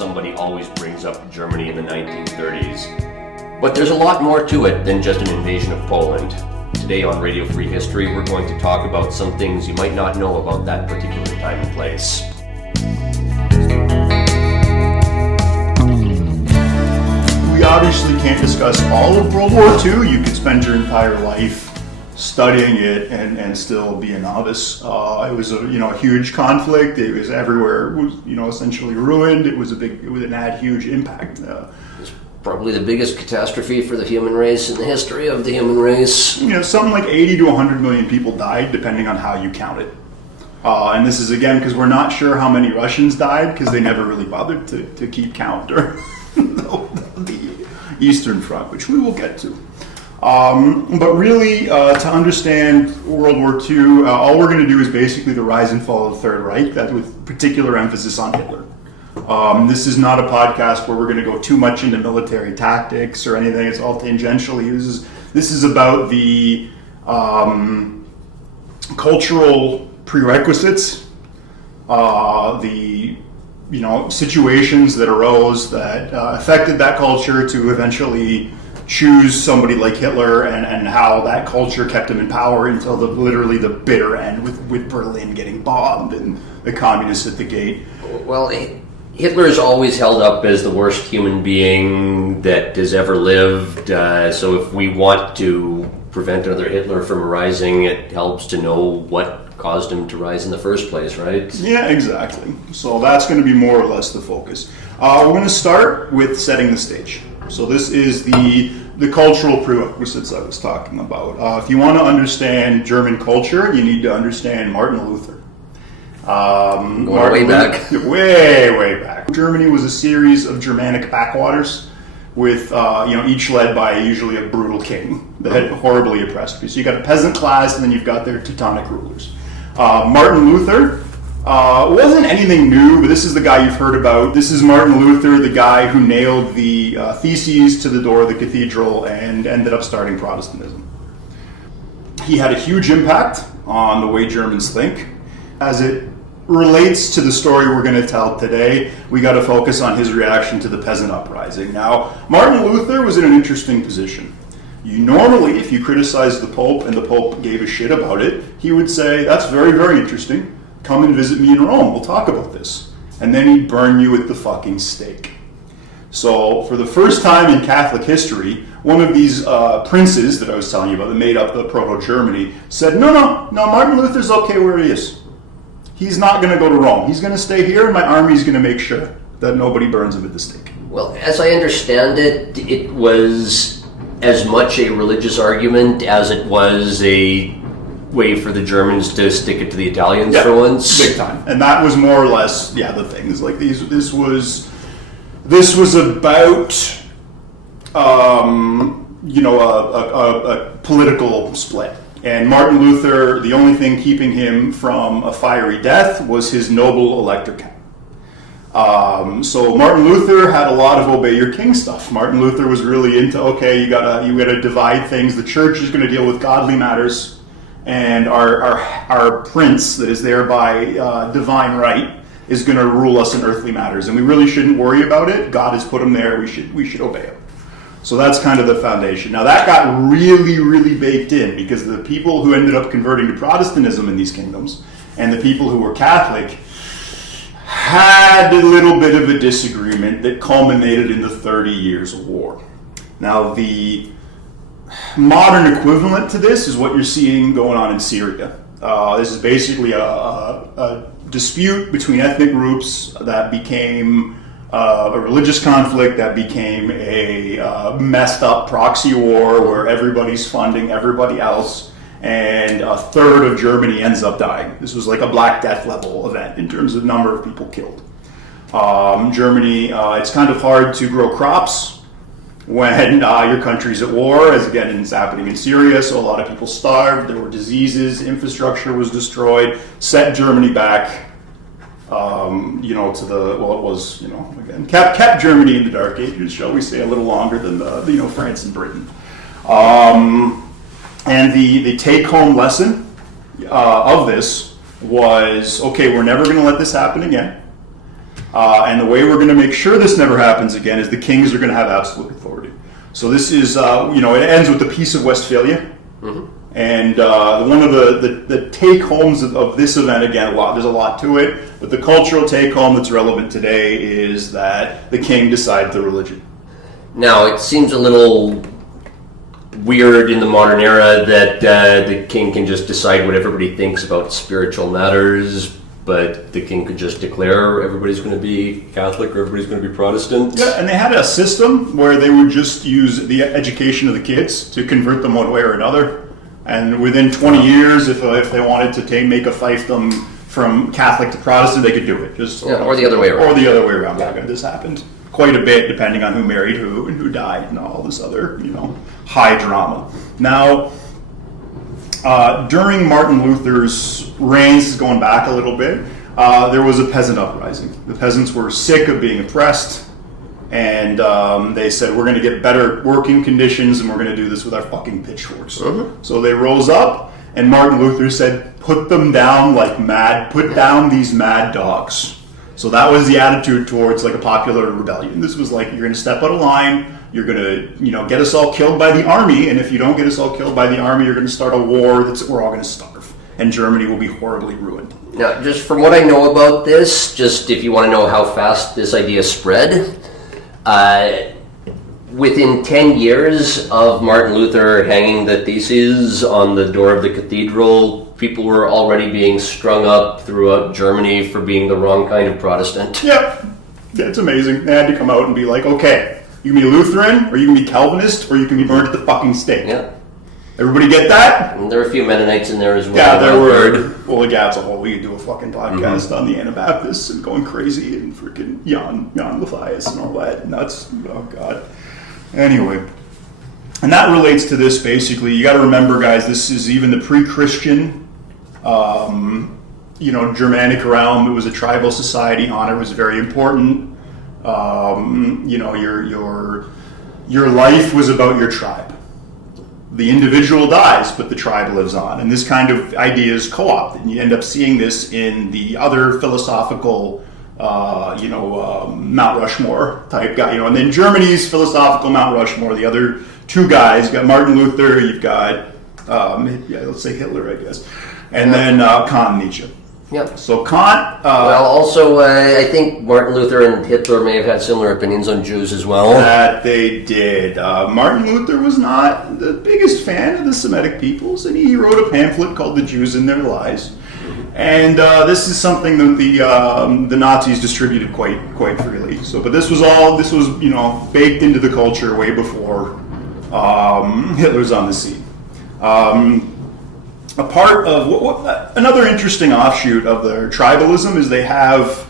somebody always brings up Germany in the 1930s. But there's a lot more to it than just an invasion of Poland. Today on Radio Free History, we're going to talk about some things you might not know about that particular time and place. We obviously can't discuss all of World War II. You could spend your entire life studying it and still be a novice. It was a huge conflict. It was everywhere. It was essentially ruined. It had huge impact. It's probably the biggest catastrophe for the human race in the history of the human race. Something like 80 to 100 million people died, depending on how you count it. And this is again because we're not sure how many Russians died because they never really bothered to keep count during the Eastern Front, which we will get to. But really, to understand World War II, all we're going to do is basically the rise and fall of the Third Reich, that with particular emphasis on Hitler. This is not a podcast where we're going to go too much into military tactics or anything. It's all tangentially. This is about the cultural prerequisites, the situations that arose that affected that culture to eventually choose somebody like Hitler, and how that culture kept him in power until literally the bitter end with Berlin getting bombed and the communists at the gate. Well, Hitler is always held up as the worst human being that has ever lived. So if we want to prevent another Hitler from rising, it helps to know what caused him to rise in the first place, right? Yeah, exactly. So that's going to be more or less the focus. We're going to start with setting the stage. So this is the cultural prerequisites I was talking about. If you want to understand German culture, you need to understand Martin Luther. Way back. Way back. Germany was a series of Germanic backwaters with, each led by usually a brutal king that had horribly oppressed you. So you got a peasant class, and then you've got their Teutonic rulers. Martin Luther wasn't anything new, but this is the guy you've heard about. This is Martin Luther, the guy who nailed the theses to the door of the cathedral and ended up starting Protestantism. He had a huge impact on the way Germans think. As it relates to the story we're going to tell today, we got to focus on his reaction to the peasant uprising. Now, Martin Luther was in an interesting position. Normally, if you criticize the Pope and the Pope gave a shit about it, he would say, "That's very, very interesting. Come and visit me in Rome. We'll talk about this." And then he'd burn you at the fucking stake. So, for the first time in Catholic history, one of these princes that I was telling you about that made up the Proto-Germany said, No, Martin Luther's okay where he is. He's not going to go to Rome. He's going to stay here, and my army's going to make sure that nobody burns him at the stake. Well, as I understand it, it was as much a religious argument as it was a way for the Germans to stick it to the Italians for once. Big time. And that was more or less, the thing. It's like this was about a political split. And Martin Luther, the only thing keeping him from a fiery death was his noble elector cap. So Martin Luther had a lot of obey your king stuff. Martin Luther was really into, you gotta divide things. The church is going to deal with godly matters, and our prince that is there by divine right is going to rule us in earthly matters, and we really shouldn't worry about it. God has put him there. We should obey him. So that's kind of the foundation. Now that got really, really baked in because the people who ended up converting to Protestantism in these kingdoms and the people who were Catholic had a little bit of a disagreement that culminated in the 30 Years' War. Now the modern equivalent to this is what you're seeing going on in Syria. This is basically a dispute between ethnic groups that became a religious conflict that became a messed up proxy war where everybody's funding everybody else, and a third of Germany ends up dying. This was like a Black Death level event in terms of number of people killed. Germany, it's kind of hard to grow crops when your country's at war, as again it's happening in Syria, so a lot of people starved, there were diseases, infrastructure was destroyed, set Germany back, kept Germany in the Dark Ages, shall we say, a little longer than France and Britain. And the take-home lesson of this was, okay, we're never going to let this happen again. And the way we're going to make sure this never happens again is the kings are going to have absolute authority. So this is, it ends with the Peace of Westphalia. And one of the take-homes of this event, again, there's a lot to it, but the cultural take-home that's relevant today is that the king decides the religion. Now, it seems a little weird in the modern era that the king can just decide what everybody thinks about spiritual matters, but the king could just declare everybody's going to be Catholic or everybody's going to be Protestant. Yeah, and they had a system where they would just use the education of the kids to convert them one way or another. And within 20 years, if they wanted to make a fiefdom from Catholic to Protestant, they could do it. Or the other way around. Or the other way around. Yeah. This happened quite a bit, depending on who married who and who died and all this other, high drama. Now, during Martin Luther's reign, this is going back a little bit, there was a peasant uprising. The peasants were sick of being oppressed, and they said, we're going to get better working conditions, and we're going to do this with our fucking pitchforks. So they rose up, and Martin Luther said, put them down put down these mad dogs. So that was the attitude towards a popular rebellion. This was you're going to step out of line, you're going to, get us all killed by the army, and if you don't get us all killed by the army, you're going to start a war we're all going to starve, and Germany will be horribly ruined. Now, just from what I know about this, just if you want to know how fast this idea spread, within 10 years of Martin Luther hanging the theses on the door of the cathedral, people were already being strung up throughout Germany for being the wrong kind of Protestant. Yep. It's amazing. They had to come out and be like, okay, you can be Lutheran, or you can be Calvinist, or you can be burned at the fucking stake. Yeah. Everybody get that? And there were a few Mennonites in there as well. Yeah, there were. Well, yeah, it's a whole. We could do a fucking podcast on the Anabaptists and going crazy and freaking Jan Matthias and all that. And that's, oh god. Anyway, and that relates to this basically. You got to remember, guys, this is even the pre-Christian, Germanic realm. It was a tribal society. Honor was very important. Your life was about your tribe. The individual dies, but the tribe lives on. And this kind of idea is co-opted. And you end up seeing this in the other philosophical, Mount Rushmore type guy. And then Germany's philosophical Mount Rushmore, the other two guys, you've got Martin Luther, you've got, let's say Hitler, I guess. And then Kant and Nietzsche. Yep. So Kant... I think Martin Luther and Hitler may have had similar opinions on Jews as well. That they did. Martin Luther was not the biggest fan of the Semitic peoples, and he wrote a pamphlet called The Jews and Their Lies. And this is something that the Nazis distributed quite freely. So, but this was baked into the culture way before Hitler's on the scene. A part of another interesting offshoot of their tribalism is they have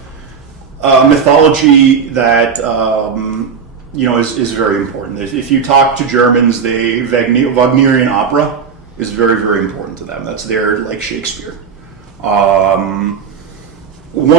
mythology that is very important. If you talk to Germans, Wagnerian opera is very, very important to them. That's their Shakespeare. One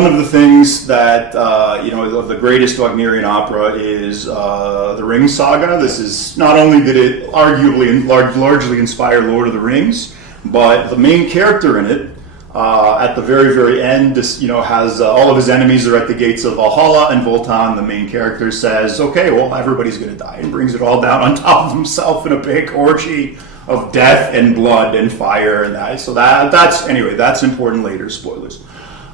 of the things that of the greatest Wagnerian opera is the Ring Saga. This is not only did it arguably largely inspire Lord of the Rings, but the main character in it, at the very, very end, has all of his enemies are at the gates of Valhalla, and Wotan, the main character, says, okay, well, everybody's going to die, and brings it all down on top of himself in a big orgy of death and blood and fire and that. So that's important later, spoilers.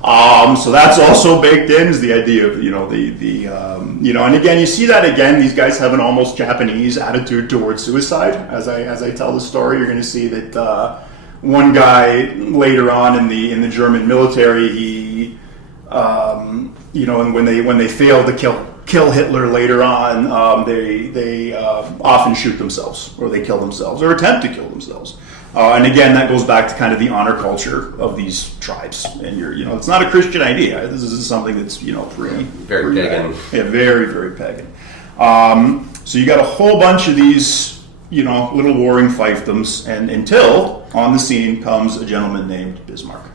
So that's also baked in, is the idea of, and again, you see that again, these guys have an almost Japanese attitude towards suicide. As I tell the story, you're going to see that, one guy later on in the German military, he, and when they fail to kill Hitler later on, they often shoot themselves, or they kill themselves, or attempt to kill themselves. And again, that goes back to kind of the honor culture of these tribes. And it's not a Christian idea. This is something that's very pagan. Yeah, very, very pagan. So you got a whole bunch of these little warring fiefdoms, and until on the scene comes a gentleman named Bismarck.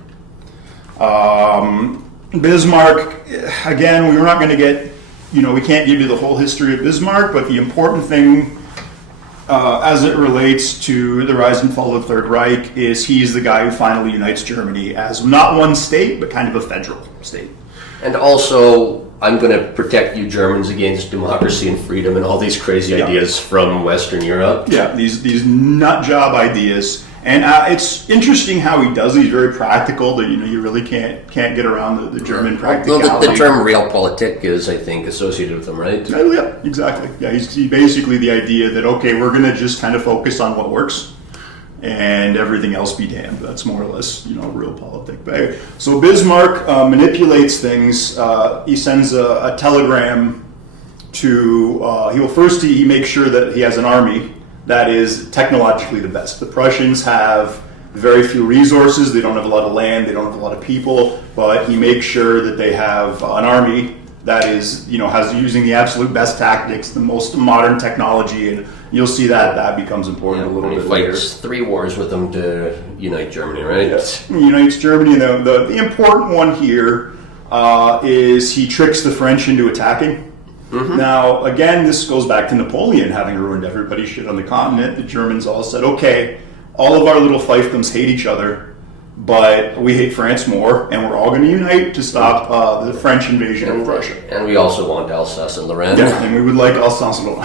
Bismarck, again, we're not going to get, we can't give you the whole history of Bismarck, but the important thing as it relates to the rise and fall of the Third Reich is he's the guy who finally unites Germany as not one state, but kind of a federal state. And also, I'm going to protect you Germans against democracy and freedom and all these crazy ideas from Western Europe. Yeah, these nut job ideas. And it's interesting how he does it. He's very practical. That you really can't get around the German practicality. Well, the term realpolitik is, I think, associated with him, right? Yeah, exactly. Yeah, he's basically the idea that, okay, we're going to just kind of focus on what works and everything else be damned. That's more or less, realpolitik. But, so Bismarck manipulates things. He sends a telegram to, he makes sure that he has an army that is technologically the best. The Prussians have very few resources. They don't have a lot of land. They don't have a lot of people. But he makes sure that they have an army that is, has using the absolute best tactics, the most modern technology, and you'll see that becomes important a little bit later. He fights 3 wars with them to unite Germany, right? Yes, unites Germany. And the important one here is he tricks the French into attacking. Mm-hmm. Now, again, this goes back to Napoleon having ruined everybody's shit on the continent. The Germans all said, okay, all of our little fiefdoms hate each other, but we hate France more, and we're all going to unite to stop the French invasion of Russia. And we also want Alsace and Lorraine. Yeah, and we would like Alsace and Lorraine.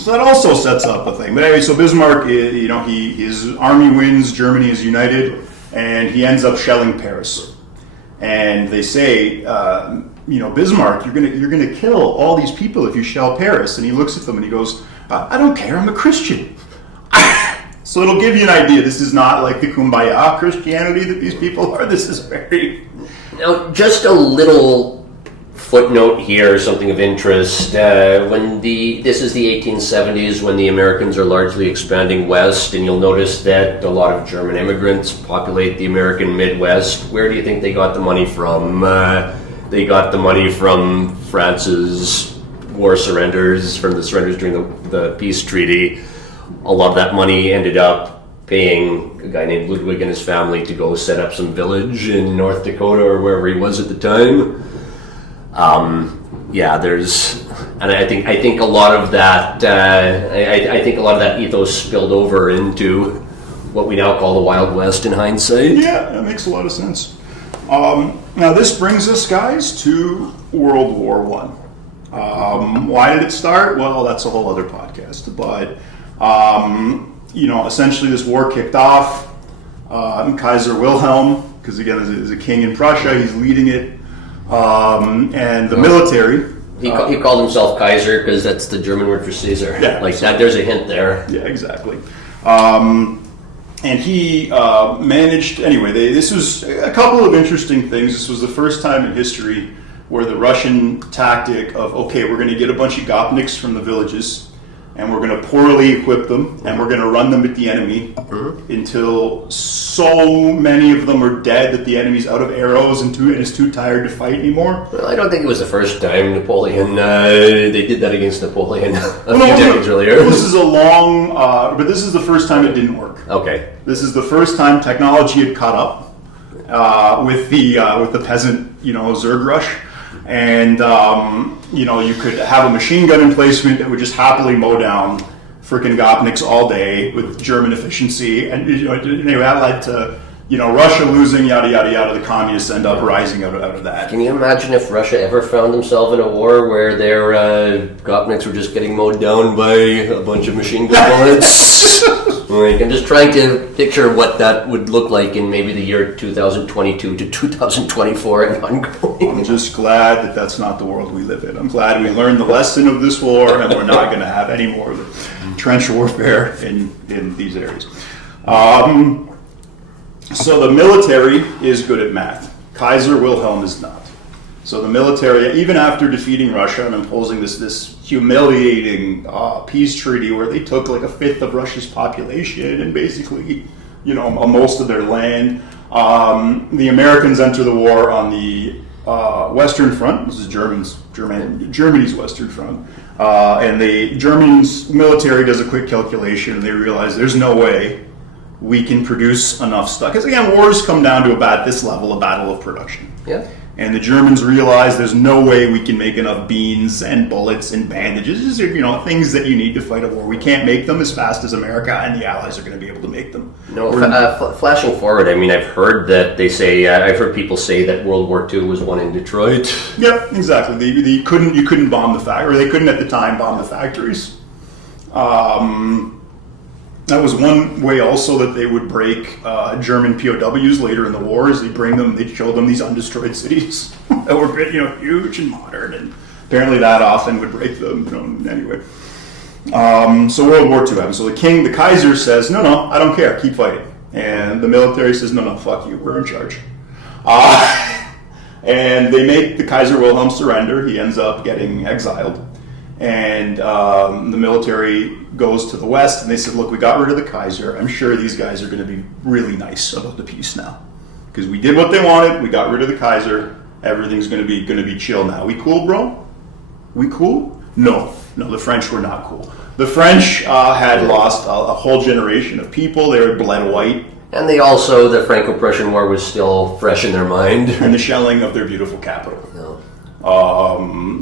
So that also sets up a thing. But anyway, so Bismarck, his army wins, Germany is united, and he ends up shelling Paris. And they say, Bismarck, you're gonna kill all these people if you shell Paris. And he looks at them and he goes, I don't care, I'm a Christian. So it'll give you an idea. This is not like the Kumbaya Christianity that these people are. This is very... Now, just a little footnote here, something of interest. This is the 1870s when the Americans are largely expanding west, and you'll notice that a lot of German immigrants populate the American Midwest. Where do you think they got the money from? They got the money from France's war surrenders, from the surrenders during the peace treaty. A lot of that money ended up paying a guy named Ludwig and his family to go set up some village in North Dakota or wherever he was at the time. And I think a lot of that I think a lot of that ethos spilled over into what we now call the Wild West in hindsight. Yeah, that makes a lot of sense. Now this brings us, guys, to World War I. Why did it start? Well, that's a whole other podcast. But essentially this war kicked off. Kaiser Wilhelm, because again, as a king in Prussia, he's leading it. And the military. He called himself Kaiser because that's the German word for Caesar. Yeah, that. There's a hint there. Yeah, exactly. And he managed. Anyway, this was a couple of interesting things. This was the first time in history where the Russian tactic of, okay, we're going to get a bunch of Gopniks from the villages, and we're going to poorly equip them, and we're going to run them at the enemy until so many of them are dead that the enemy's out of arrows and is too tired to fight anymore. Well, I don't think it was the first time they did that against Napoleon a few decades earlier. This is but this is the first time it didn't work. Okay. This is the first time technology had caught up with the peasant, Zerg rush. And, you could have a machine gun emplacement that would just happily mow down freaking Gopniks all day with German efficiency. And, anyway, that led to, Russia losing, yada, yada, yada. The communists end up rising out of that. Can you imagine if Russia ever found themselves in a war where their Gopniks were just getting mowed down by a bunch of machine gun bullets? Like, I'm just trying to picture what that would look like in maybe the year 2022 to 2024 and ongoing. I'm just glad that that's not the world we live in. I'm glad we learned the lesson of this war, and we're not going to have any more of the trench warfare in these areas. So the military is good at math. Kaiser Wilhelm is not. So the military, even after defeating Russia and imposing this humiliating peace treaty where they took like a fifth of Russia's population and basically, most of their land, the Americans enter the war on the Western Front. This is Germany's Western Front. And the Germans military does a quick calculation and they realize there's no way we can produce enough stuff. Because again, wars come down to this level, a battle of production. Yeah. And the Germans realized there's no way we can make enough beans and bullets and bandages, just, things that you need to fight a war. We can't make them as fast as America and the Allies are going to be able to make them. Flashing forward, I mean, I've heard that they say, I've heard people say that World War II was won in Detroit. Yep, exactly. You couldn't bomb the factory, or they couldn't at the time bomb the factories. That was one way also that they would break German POWs later in the war, is they'd show them these undestroyed cities that were huge and modern, and apparently that often would break them, anyway. So World War II happens. So the Kaiser says, no, I don't care, keep fighting. And the military says, no, fuck you, we're in charge. And they make the Kaiser Wilhelm surrender. He ends up getting exiled. And the military goes to the West, and they said, look, we got rid of the Kaiser. I'm sure these guys are going to be really nice about the peace now. Because we did what they wanted. We got rid of the Kaiser. Everything's going to be chill now. We cool, bro? We cool? No, the French were not cool. The French had lost a whole generation of people. They were bled white. And they also, the Franco-Prussian War was still fresh in their mind. And the shelling of their beautiful capital. No.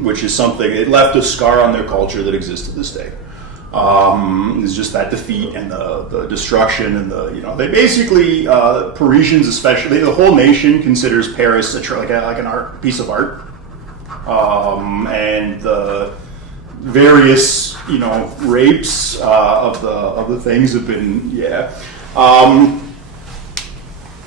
Which is something, it left a scar on their culture that exists to this day. It's just that defeat and the destruction and they basically, Parisians especially, the whole nation considers Paris like an art piece of art. And the various, rapes of the things have been,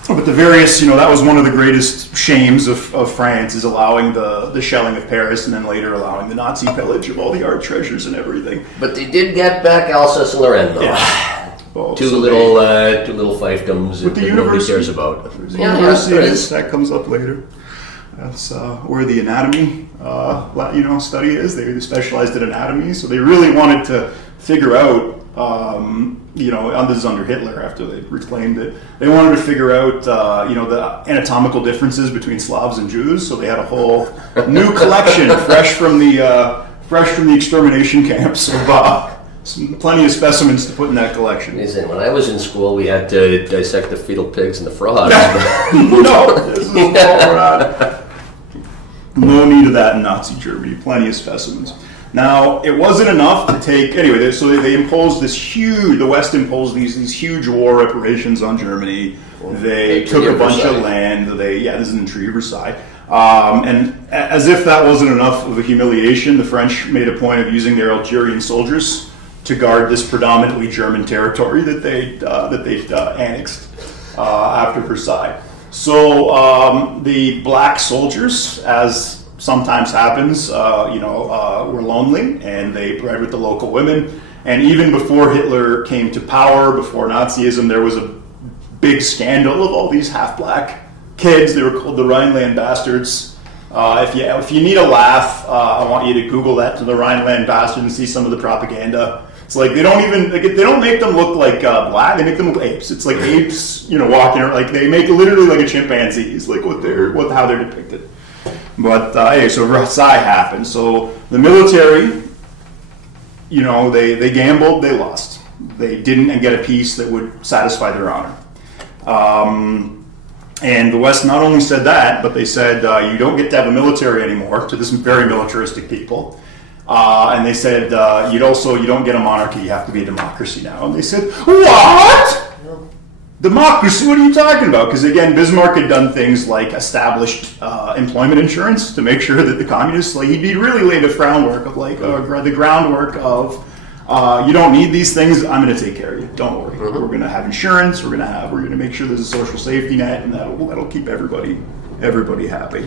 but the various, that was one of the greatest shames of France, is allowing the shelling of Paris, and then later allowing the Nazi pillage of all the art treasures and everything. But they did get back Alsace and Lorraine, though. Yeah. Well, two little fiefdoms that nobody cares about. University, that comes up later. That's where the anatomy, study is. They specialized in anatomy, so they really wanted to figure out. This is under Hitler, after they reclaimed it. They wanted to figure out, the anatomical differences between Slavs and Jews. So they had a whole new collection, fresh from the extermination camps, of plenty of specimens to put in that collection. Listen, when I was in school, we had to dissect the fetal pigs and the frogs. No, this is all we're not. No need of that in Nazi Germany. Plenty of specimens. Now, it wasn't enough to take, anyway, so they imposed the West imposed these huge war reparations on Germany. They took a bunch of land. This is in Treaty of Versailles. And as if that wasn't enough of a humiliation, the French made a point of using their Algerian soldiers to guard this predominantly German territory that they annexed after Versailles. So the black soldiers, as sometimes happens, were lonely, and they bred with the local women. And even before Hitler came to power, before Nazism, there was a big scandal of all these half-black kids. They were called the Rhineland Bastards. If you need a laugh, I want you to Google that, to the Rhineland Bastards, and see some of the propaganda. It's like they don't make them look like black. They make them look apes. It's like apes, walking around. Like they make literally like a chimpanzee. Is like how they're depicted. But so Versailles happened. So the military, they gambled, they lost. They didn't get a peace that would satisfy their honor. And the West not only said that, but they said you don't get to have a military anymore, to this very militaristic people. And they said you don't get a monarchy, you have to be a democracy now. And they said, what? Democracy? What are you talking about? Because again, Bismarck had done things like established employment insurance to make sure that the communists, he'd really laid the groundwork of you don't need these things. I'm going to take care of you. Don't worry. We're going to have insurance. We're going to make sure there's a social safety net, and that'll keep everybody happy.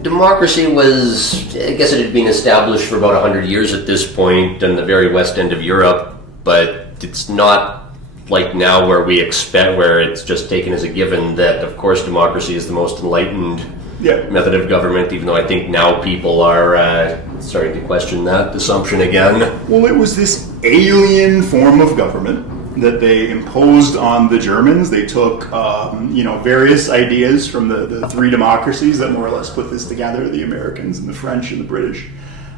Democracy was, I guess, it had been established for about 100 years at this point in the very west end of Europe, but it's not like now where it's just taken as a given that, of course, democracy is the most enlightened method of government, even though I think now people are starting to question that assumption again. Well, it was this alien form of government that they imposed on the Germans. They took, various ideas from the three democracies that more or less put this together, the Americans and the French and the British.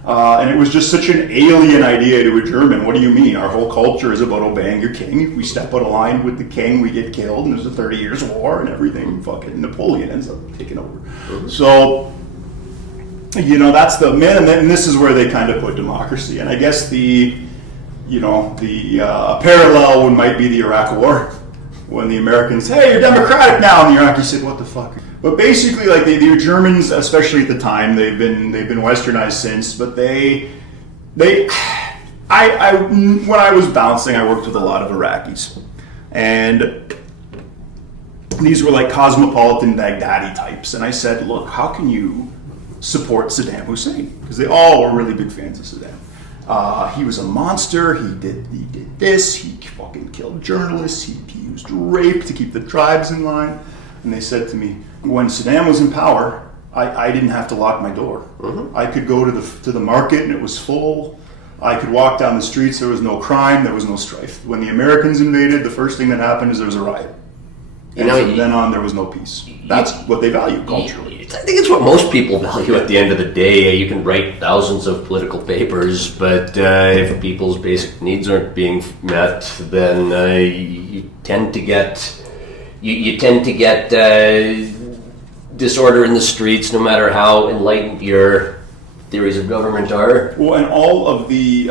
And it was just such an alien idea to a German. What do you mean? Our whole culture is about obeying your king. If we step out of line with the king, we get killed, and there's a 30 Years' War and everything. Fucking Napoleon ends up taking over. So That's the man, and this is where they kind of put democracy. And I guess the parallel might be the Iraq War, when the Americans, hey, you're democratic now, and the Iraqis said, what the fuck? But basically, like the Germans, especially at the time, they've been westernized since. But when I was bouncing, I worked with a lot of Iraqis, and these were like cosmopolitan Baghdadi types. And I said, look, how can you support Saddam Hussein? Because they all were really big fans of Saddam. He was a monster. He did this. He fucking killed journalists. He used rape to keep the tribes in line. And they said to me, when Saddam was in power, I didn't have to lock my door. Mm-hmm. I could go to the market and it was full. I could walk down the streets. There was no crime. There was no strife. When the Americans invaded, the first thing that happened is there was a riot. And from then on, there was no peace. That's what they value culturally. I think it's what most people value at the end of the day. You can write thousands of political papers, but if people's basic needs aren't being met, then you tend to get disorder in the streets, no matter how enlightened your theories of government are. Well, and all of the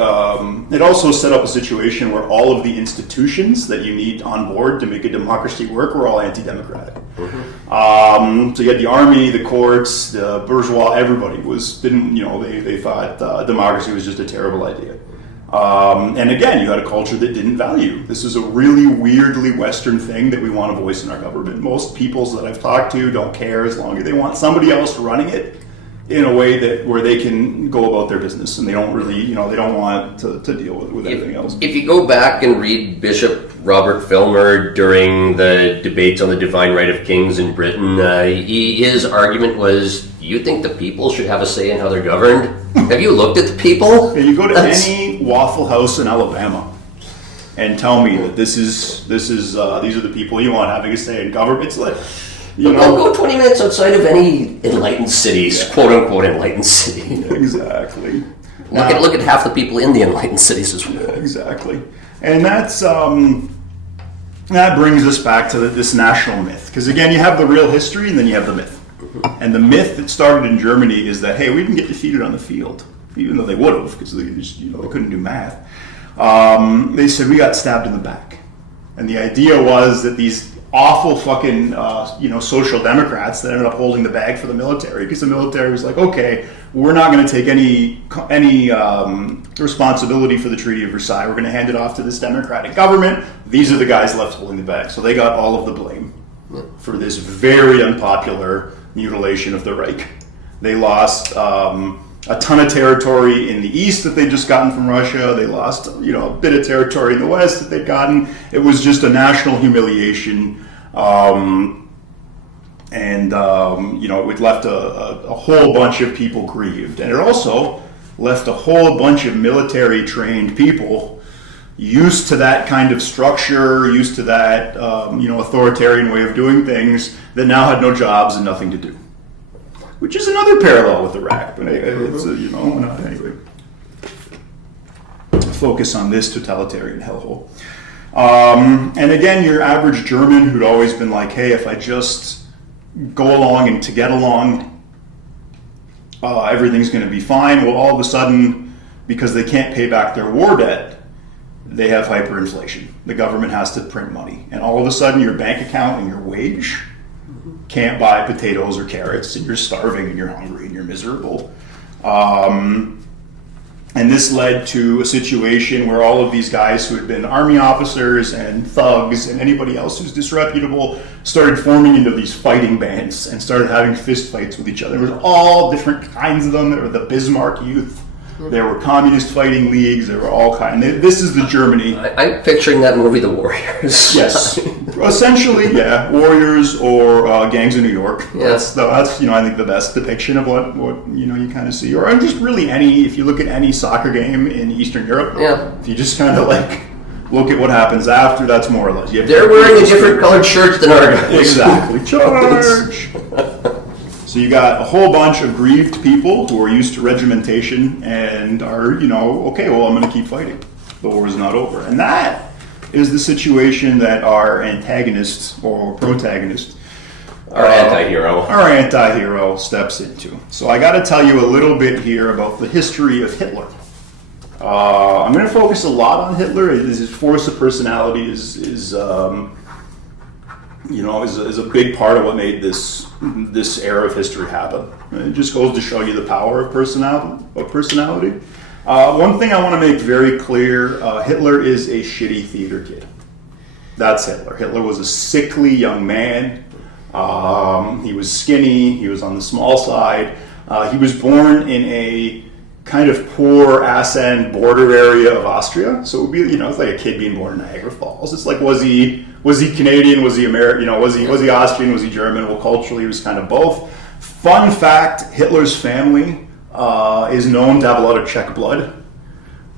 it also set up a situation where all of the institutions that you need on board to make a democracy work were all anti-democratic. Mm-hmm. So you had the army, the courts, the bourgeois. Everybody they thought democracy was just a terrible idea. And again, you had a culture that didn't value. This is a really weirdly Western thing that we want to voice in our government. Most peoples that I've talked to don't care as long as they want somebody else running it in a way where they can go about their business, and they don't really, they don't want to deal with anything else. If you go back and read Bishop Robert Filmer during the debates on the divine right of kings in Britain, his argument was, you think the people should have a say in how they're governed? Have you looked at the people? You go to any Waffle House in Alabama and tell me that these are the people you want having a say in government. It's like, go 20 minutes outside of any enlightened cities, quote unquote enlightened city. Exactly. Look at half the people in the enlightened cities as well. Exactly. And that brings us back to this national myth. Because again, you have the real history and then you have the myth. Mm-hmm. And the myth that started in Germany is that, hey, we didn't get defeated on the field, even though they would have, because they couldn't do math. They said we got stabbed in the back. And the idea was that these awful fucking social democrats that ended up holding the bag for the military, because the military was like, okay, we're not going to take any responsibility for the Treaty of Versailles. We're going to hand it off to this democratic government. These are the guys left holding the bag. So they got all of the blame for this very unpopular mutilation of the Reich. They lost a ton of territory in the east that they'd just gotten from Russia. They lost, a bit of territory in the west that they'd gotten. It was just a national humiliation. It left a whole bunch of people grieved. And it also left a whole bunch of military-trained people used to that kind of structure, used to that, authoritarian way of doing things, that now had no jobs and nothing to do. Which is another parallel with Iraq, but it's anyway. Focus on this totalitarian hellhole. And again, your average German who'd always been like, hey, if I just go along and to get along, everything's going to be fine. Well, all of a sudden, because they can't pay back their war debt, they have hyperinflation. The government has to print money. And all of a sudden, your bank account and your wage can't buy potatoes or carrots, and you're starving and you're hungry and you're miserable. And this led to a situation where all of these guys who had been army officers and thugs and anybody else who's disreputable started forming into these fighting bands and started having fist fights with each other. There was all different kinds of them. There were the Bismarck Youth. There were communist fighting leagues. There were all kinds. This is the Germany. I'm picturing that movie, The Warriors. Yes, essentially, yeah, Warriors or Gangs of New York. Yeah. That's I think the best depiction of what you kind of see, or just really if you look at any soccer game in Eastern Europe. Yeah. If you just kind of look at what happens after, that's more or less. They're wearing a different colored shirt than our guys. Exactly. Charge. So you got a whole bunch of grieved people who are used to regimentation and are, okay, well, I'm going to keep fighting. The war is not over. And that is the situation that our antagonist or protagonist Our anti-hero. Our anti-hero steps into. So I got to tell you a little bit here about the history of Hitler. I'm going to focus a lot on Hitler. His force of personality is a big part of what made this era of history happen. It just goes to show you the power of personality. One thing I want to make very clear: Hitler is a shitty theater kid. That's Hitler. Hitler was a sickly young man. He was skinny. He was on the small side. He was born in a kind of poor ass-end border area of Austria. So it would be, it's like a kid being born in Niagara Falls. It's like, was he Canadian? Was he American? Was he Austrian? Was he German? Well, culturally, he was kind of both. Fun fact: Hitler's family is known to have a lot of Czech blood.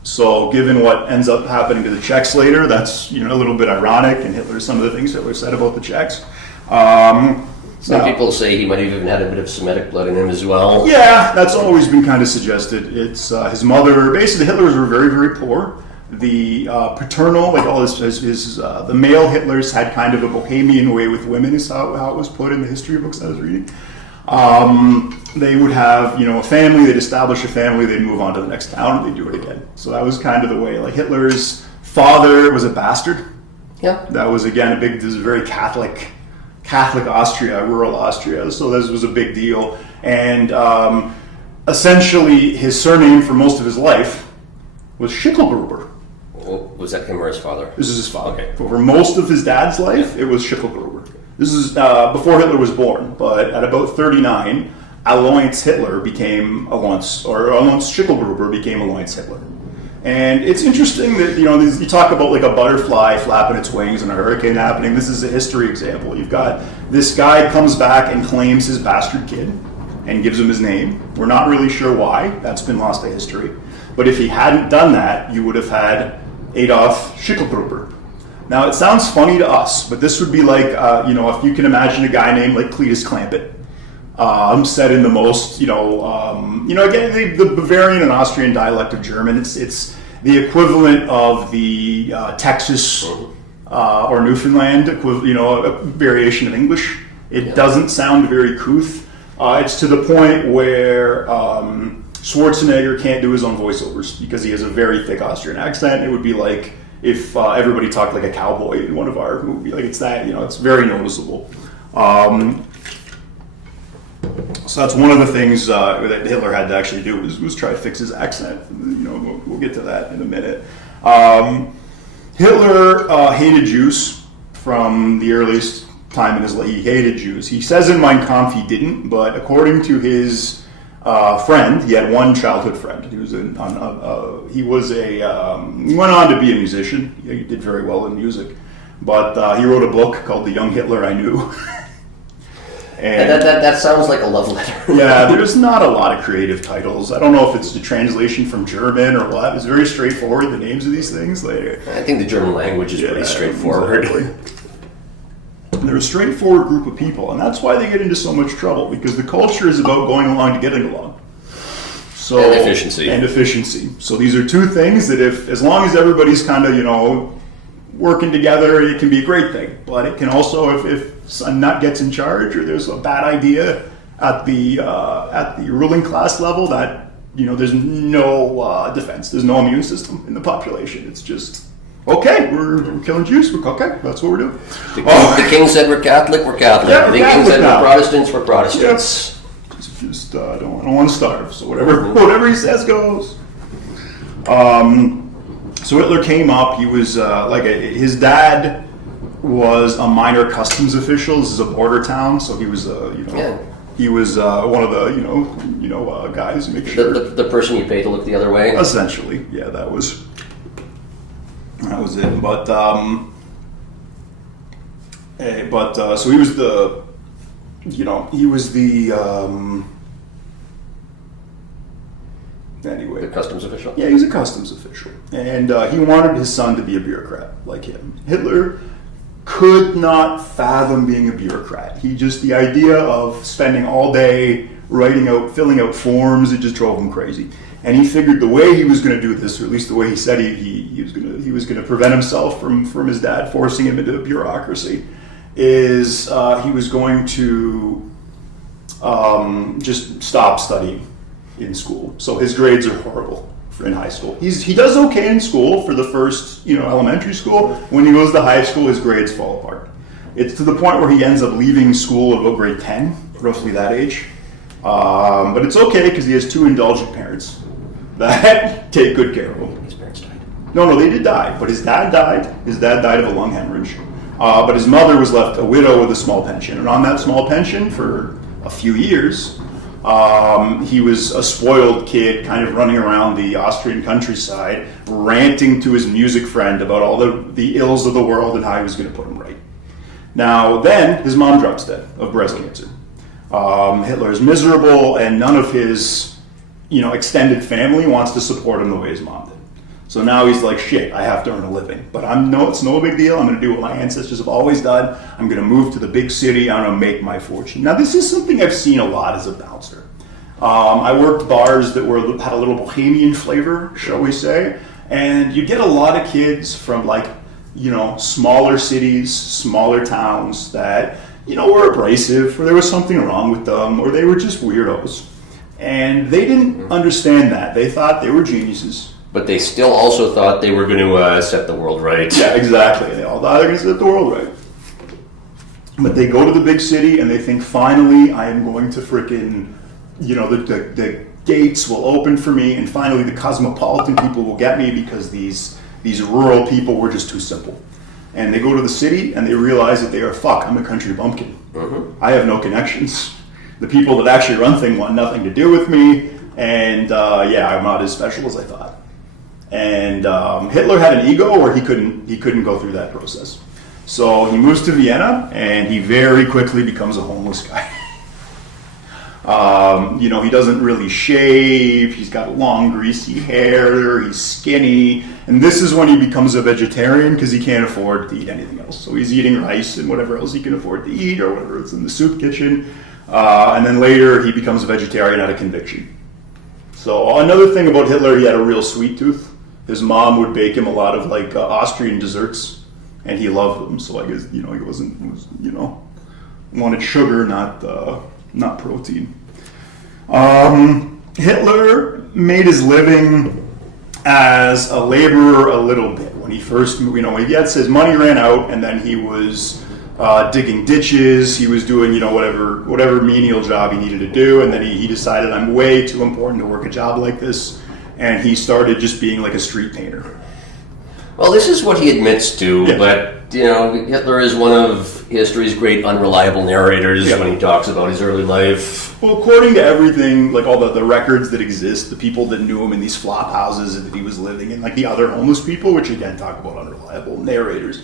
So, given what ends up happening to the Czechs later, that's a little bit ironic. And some of the things Hitler said about the Czechs. Some people say he might have even had a bit of Semitic blood in him as well. Yeah, that's always been kind of suggested. It's his mother. Basically, the Hitlers were very, very poor. The paternal, like all the male Hitlers had kind of a bohemian way with women, is how it was put in the history books I was reading. They would have, a family. They'd establish a family. They'd move on to the next town, and they'd do it again. So that was kind of the way. Like Hitler's father was a bastard. Yeah. That was again this is a very Catholic Austria, rural Austria. So this was a big deal. And essentially, his surname for most of his life was Schicklgruber. Was that him or his father? This is his father. Okay. For most of his dad's life, it was Schicklgruber. This is before Hitler was born, but at about 39, Alois Hitler became Alois Schicklgruber became Alois Hitler. And it's interesting that, you talk about like a butterfly flapping its wings and a hurricane happening. This is a history example. You've got this guy comes back and claims his bastard kid and gives him his name. We're not really sure why. That's been lost to history. But if he hadn't done that, you would have had Adolf Schicklgruber. Now, it sounds funny to us, but this would be like, if you can imagine a guy named like Cletus Clampett. Said in the most, again, the Bavarian and Austrian dialect of German. It's the equivalent of the Texas or Newfoundland, a variation of English. It doesn't sound very couth. It's to the point where Schwarzenegger can't do his own voiceovers because he has a very thick Austrian accent. It would be like if everybody talked like a cowboy in one of our movies. Like it's that, it's very noticeable. So that's one of the things that Hitler had to actually do was try to fix his accent. We'll get to that in a minute. Hitler hated Jews from the earliest time in his life. He hated Jews. He says in Mein Kampf he didn't, but according to his friend, he had one childhood friend. He went on to be a musician. He did very well in music, but he wrote a book called The Young Hitler I Knew. And that sounds like a love letter. Yeah, there's not a lot of creative titles. I don't know if it's the translation from German or what. It's very straightforward, the names of these things. I think the German language is pretty straightforward. Exactly. They're a straightforward group of people, and that's why they get into so much trouble, because the culture is about going along to getting along. And efficiency. So these are two things that as long as everybody's kind of, working together, it can be a great thing. But it can also, if some nut gets in charge or there's a bad idea at the ruling class level, that there's no defense, there's no immune system in the population. It's just okay, we're killing Jews. Okay, that's what we're doing. The king said we're Catholic. Yeah, the king said we're Protestants. We're Protestants. Just don't want to starve. So whatever he says goes. So Hitler came up. He was his dad was a minor customs official. This is a border town, so he was he was one of the guys who make sure the person you pay to look the other way. Essentially, yeah, that was it. But so he was anyway, the customs official? Yeah, he was a customs official. And he wanted his son to be a bureaucrat like him. Hitler could not fathom being a bureaucrat. The idea of spending all day filling out forms, it just drove him crazy. And he figured the way he was going to do this, or at least the way he said he was going to prevent himself from his dad forcing him into a bureaucracy, is he was going to just stop studying in school. So his grades are horrible in high school. He does okay in school for the first, elementary school. When he goes to high school, his grades fall apart. It's to the point where he ends up leaving school at about grade 10, roughly that age. But it's okay because he has two indulgent parents that take good care of him. His parents died. No, they did die. But his dad died. His dad died of a lung hemorrhage. But his mother was left a widow with a small pension. And on that small pension for a few years, he was a spoiled kid kind of running around the Austrian countryside, ranting to his music friend about all the ills of the world and how he was going to put them right. Now, then, his mom drops dead of breast cancer. Hitler is miserable, and none of his, extended family wants to support him the way his mom did. So now he's like, shit, I have to earn a living. But it's no big deal. I'm going to do what my ancestors have always done. I'm going to move to the big city. I'm going to make my fortune. Now, this is something I've seen a lot as a bouncer. I worked bars that had a little bohemian flavor, shall we say. And you get a lot of kids from smaller cities, smaller towns that, were abrasive, or there was something wrong with them, or they were just weirdos. And they didn't understand that. They thought they were geniuses. But they still also thought they were going to set the world right. Yeah, exactly. They all thought they were going to set the world right. But they go to the big city and they think, finally, I am going to frickin', the gates will open for me, and finally the cosmopolitan people will get me because these rural people were just too simple. And they go to the city and they realize that they are, I'm a country bumpkin. I have no connections. The people that actually run things want nothing to do with me, and I'm not as special as I thought. And Hitler had an ego where he couldn't go through that process. So he moves to Vienna, and he very quickly becomes a homeless guy. He doesn't really shave. He's got long, greasy hair. He's skinny. And this is when he becomes a vegetarian because he can't afford to eat anything else. So he's eating rice and whatever else he can afford to eat, or whatever it's in the soup kitchen. And then later he becomes a vegetarian out of conviction. So another thing about Hitler, he had a real sweet tooth. His mom would bake him a lot of Austrian desserts, and he loved them. So I guess he wanted sugar, not protein. Hitler made his living as a laborer a little bit. When he first, his money ran out, and then he was digging ditches. He was doing, whatever menial job he needed to do, and then he decided, I'm way too important to work a job like this, and he started just being like a street painter. Well, this is what he admits to, Yeah. but, Hitler is one of history's great unreliable narrators when he talks about his early life. Well, according to everything, all the records that exist, the people that knew him in these flop houses that he was living in, the other homeless people, which again, talk about unreliable narrators.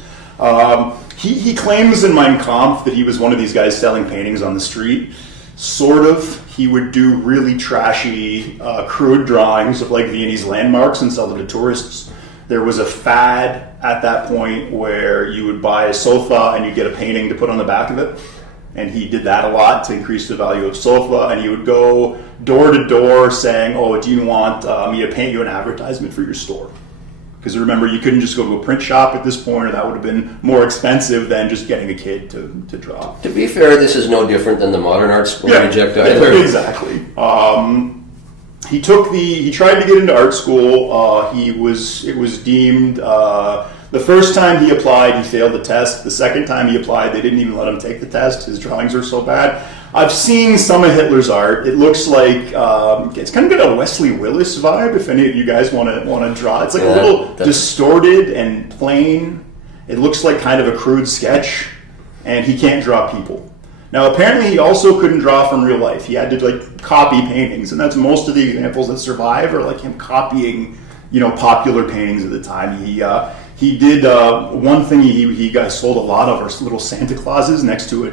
He claims in Mein Kampf that he was one of these guys selling paintings on the street. Sort of. He would do really trashy, crude drawings of Viennese landmarks and sell them to tourists. There was a fad at that point where you would buy a sofa and you'd get a painting to put on the back of it. And he did that a lot to increase the value of sofa. And he would go door to door saying, do you want me to paint you an advertisement for your store? Because remember, you couldn't just go to a print shop at this point, or that would have been more expensive than just getting a kid to draw. To be fair, this is no different than the modern art school reject either. Exactly. He tried to get into art school. It was deemed, the first time he applied, he failed the test. The second time he applied, they didn't even let him take the test. His drawings are so bad. I've seen some of Hitler's art. It looks like, it's kind of got a Wesley Willis vibe, if any of you guys want to draw. It's a little distorted and plain. It looks like kind of a crude sketch, and he can't draw people. Now, apparently, he also couldn't draw from real life. He had to copy paintings, and that's most of the examples that survive are him copying, popular paintings at the time. He did one thing. He sold a lot of our little Santa Clauses next to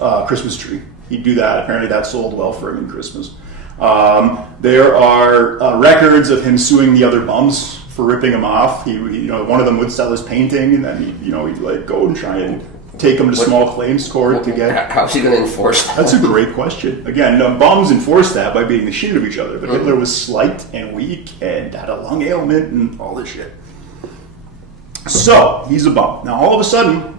a Christmas tree. He'd do that. Apparently, that sold well for him in Christmas. There are records of him suing the other bums for ripping him off. One of them would sell his painting, and then he'd go and try and take them to small claims court to get. How's he going to enforce that? That's a great question. Again, bums enforce that by beating the shit out of each other, but Hitler was slight and weak and had a lung ailment and all this shit. So he's a bum. Now all of a sudden,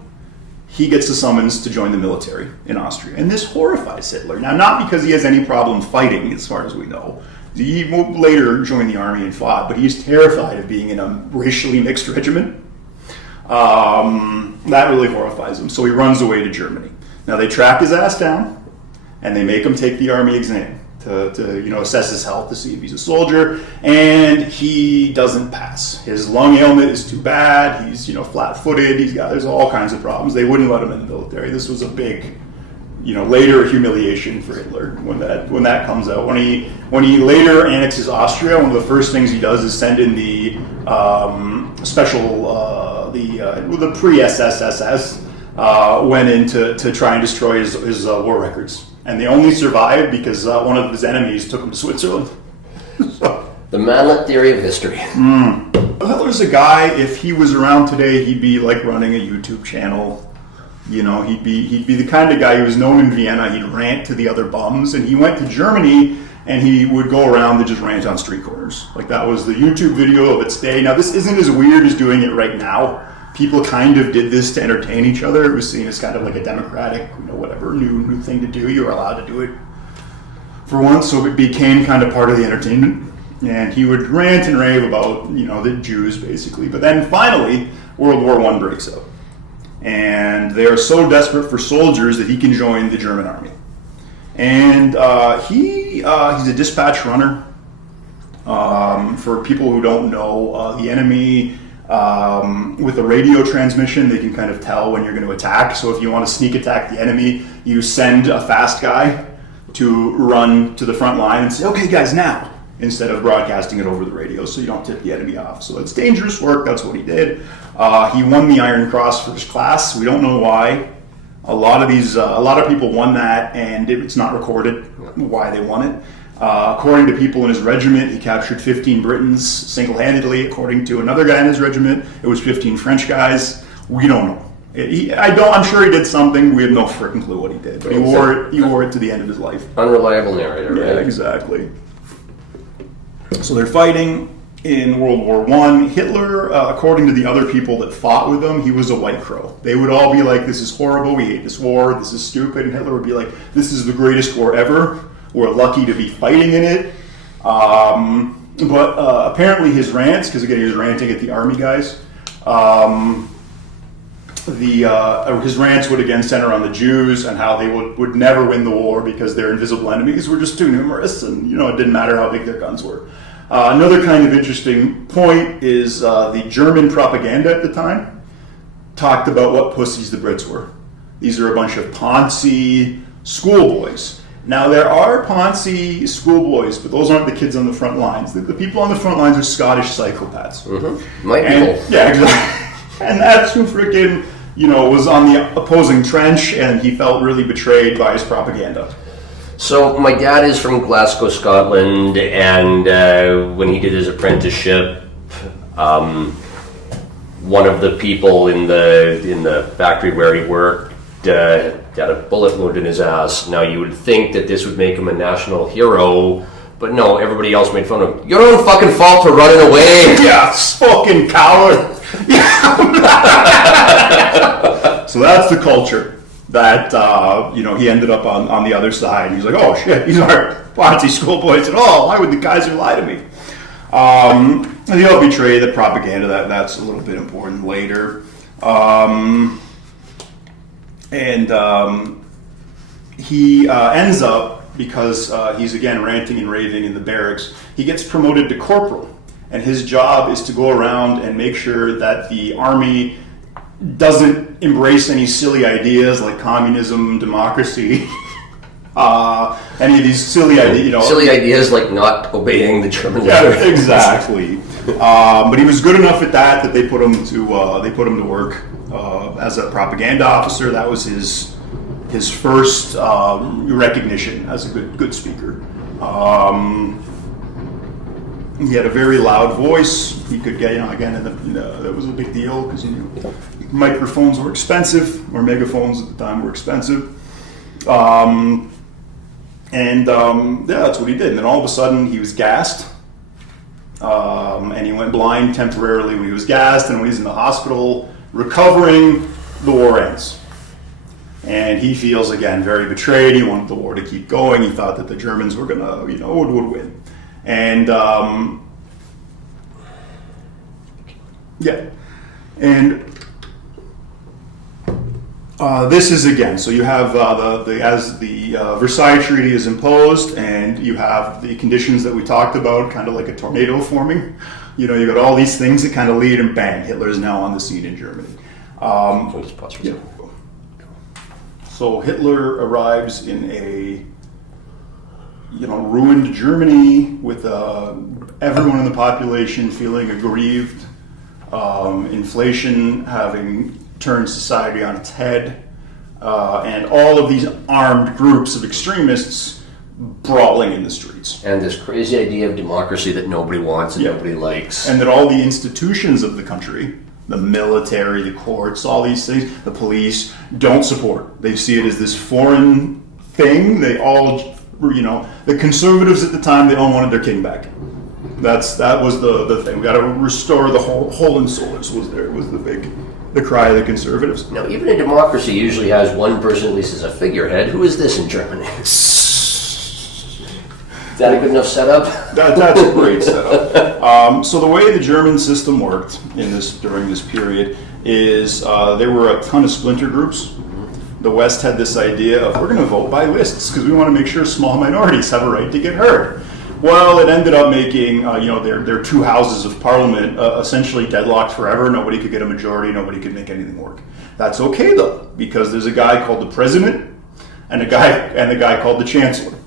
he gets a summons to join the military in Austria. And this horrifies Hitler. Now, not because he has any problem fighting, as far as we know. He later joined the army and fought, but he's terrified of being in a racially mixed regiment. That really horrifies him. So he runs away to Germany. Now, they track his ass down, and they make him take the army exam to assess his health to see if he's a soldier, and he doesn't pass. His lung ailment is too bad. He's flat-footed. There's all kinds of problems. They wouldn't let him in the military. This was a big, later humiliation for Hitler when that comes out. When he later annexes Austria, one of the first things he does is send in the the pre-SSSS went in to try and destroy his war records. And they only survived because one of his enemies took him to Switzerland. The Manlet theory of history. Hitler's a guy, if he was around today, he'd be like running a YouTube channel. He'd be the kind of guy who was known in Vienna. He'd rant to the other bums. And he went to Germany and he would go around and just rant on street corners. Like, that was the YouTube video of its day. Now, this isn't as weird as doing it right now. People kind of did this to entertain each other. It was seen as kind of like a democratic, whatever, new thing to do. You were allowed to do it for once, so it became kind of part of the entertainment. And he would rant and rave about, the Jews, basically. But then finally, World War I breaks out. And they are so desperate for soldiers that he can join the German army. And he's a dispatch runner. For people who don't know, the enemy... with a radio transmission, they can kind of tell when you're going to attack. So if you want to sneak attack the enemy, you send a fast guy to run to the front line and say, "Okay, guys, now," instead of broadcasting it over the radio, so you don't tip the enemy off. So it's dangerous work. That's what he did. He won the Iron Cross first class. We don't know why. A lot of people won that, and it's not recorded why they won it. According to people in his regiment, he captured 15 Britons single-handedly. According to another guy in his regiment, it was 15 French guys. We don't know. I'm sure he did something. We have no freaking clue what he did. But he wore it to the end of his life. Unreliable narrator, right? Yeah, exactly. So they're fighting in World War I. Hitler, according to the other people that fought with him, he was a white crow. They would all be like, "This is horrible. We hate this war. This is stupid." And Hitler would be like, "This is the greatest war ever. We're lucky to be fighting in it." But apparently his rants, because again he was ranting at the army guys, his rants would again center on the Jews and how they would never win the war because their invisible enemies were just too numerous, and it didn't matter how big their guns were. Another kind of interesting point is the German propaganda at the time talked about what pussies the Brits were. These are a bunch of poncy schoolboys. Now, there are poncy schoolboys, but those aren't the kids on the front lines. The people on the front lines are Scottish psychopaths. Mm-hmm. My people. Yeah, exactly. And that's who freaking, was on the opposing trench, and he felt really betrayed by his propaganda. So, my dad is from Glasgow, Scotland, and when he did his apprenticeship, one of the people in the factory where he worked had a bullet wound in his ass. Now, you would think that this would make him a national hero, but no, everybody else made fun of him. Your own fucking fault for running away. Yeah, fucking coward. So that's the culture that, he ended up on the other side. He's like, "Oh shit, these aren't Ponzi schoolboys at all. Why would the Kaiser lie to me?" And he'll betray the propaganda. That's a little bit important later. He ends up, because he's again ranting and raving in the barracks, he gets promoted to corporal. And his job is to go around and make sure that the army doesn't embrace any silly ideas like communism, democracy, any of these silly ideas. Silly ideas like not obeying the German leader. Yeah, exactly. But he was good enough at that they put him to work as a propaganda officer. That was his first recognition as a good speaker. He had a very loud voice. He could get, again, that was a big deal because microphones were expensive, or megaphones at the time were expensive. That's what he did. And then all of a sudden he was gassed. And he went blind temporarily when he was gassed, and when he's in the hospital recovering, the war ends. And he feels, again, very betrayed. He wanted the war to keep going. He thought that the Germans were going to, would win. And, this is, again, so you have as the Versailles Treaty is imposed, and you have the conditions that we talked about, kind of like a tornado forming. You got all these things that kind of lead, and bang, Hitler is now on the scene in Germany. So Hitler arrives in a ruined Germany with everyone in the population feeling aggrieved, inflation having turned society on its head, and all of these armed groups of extremists brawling in the streets. And this crazy idea of democracy that nobody wants and nobody likes. And that all the institutions of the country, the military, the courts, all these things, the police, don't support. They see it as this foreign thing. They all, the conservatives at the time, they all wanted their king back. That was the thing. We got to restore the Hohenzollers. Was the cry of the conservatives. Now, even a democracy usually has one person at least as a figurehead. Who is this in Germany? Is that a good enough setup? That's a great setup. So the way the German system worked during this period is there were a ton of splinter groups. The West had this idea of, we're going to vote by lists because we want to make sure small minorities have a right to get heard. Well, it ended up making, their two houses of parliament essentially deadlocked forever. Nobody could get a majority. Nobody could make anything work. That's okay, though, because there's a guy called the president and the guy called the chancellor.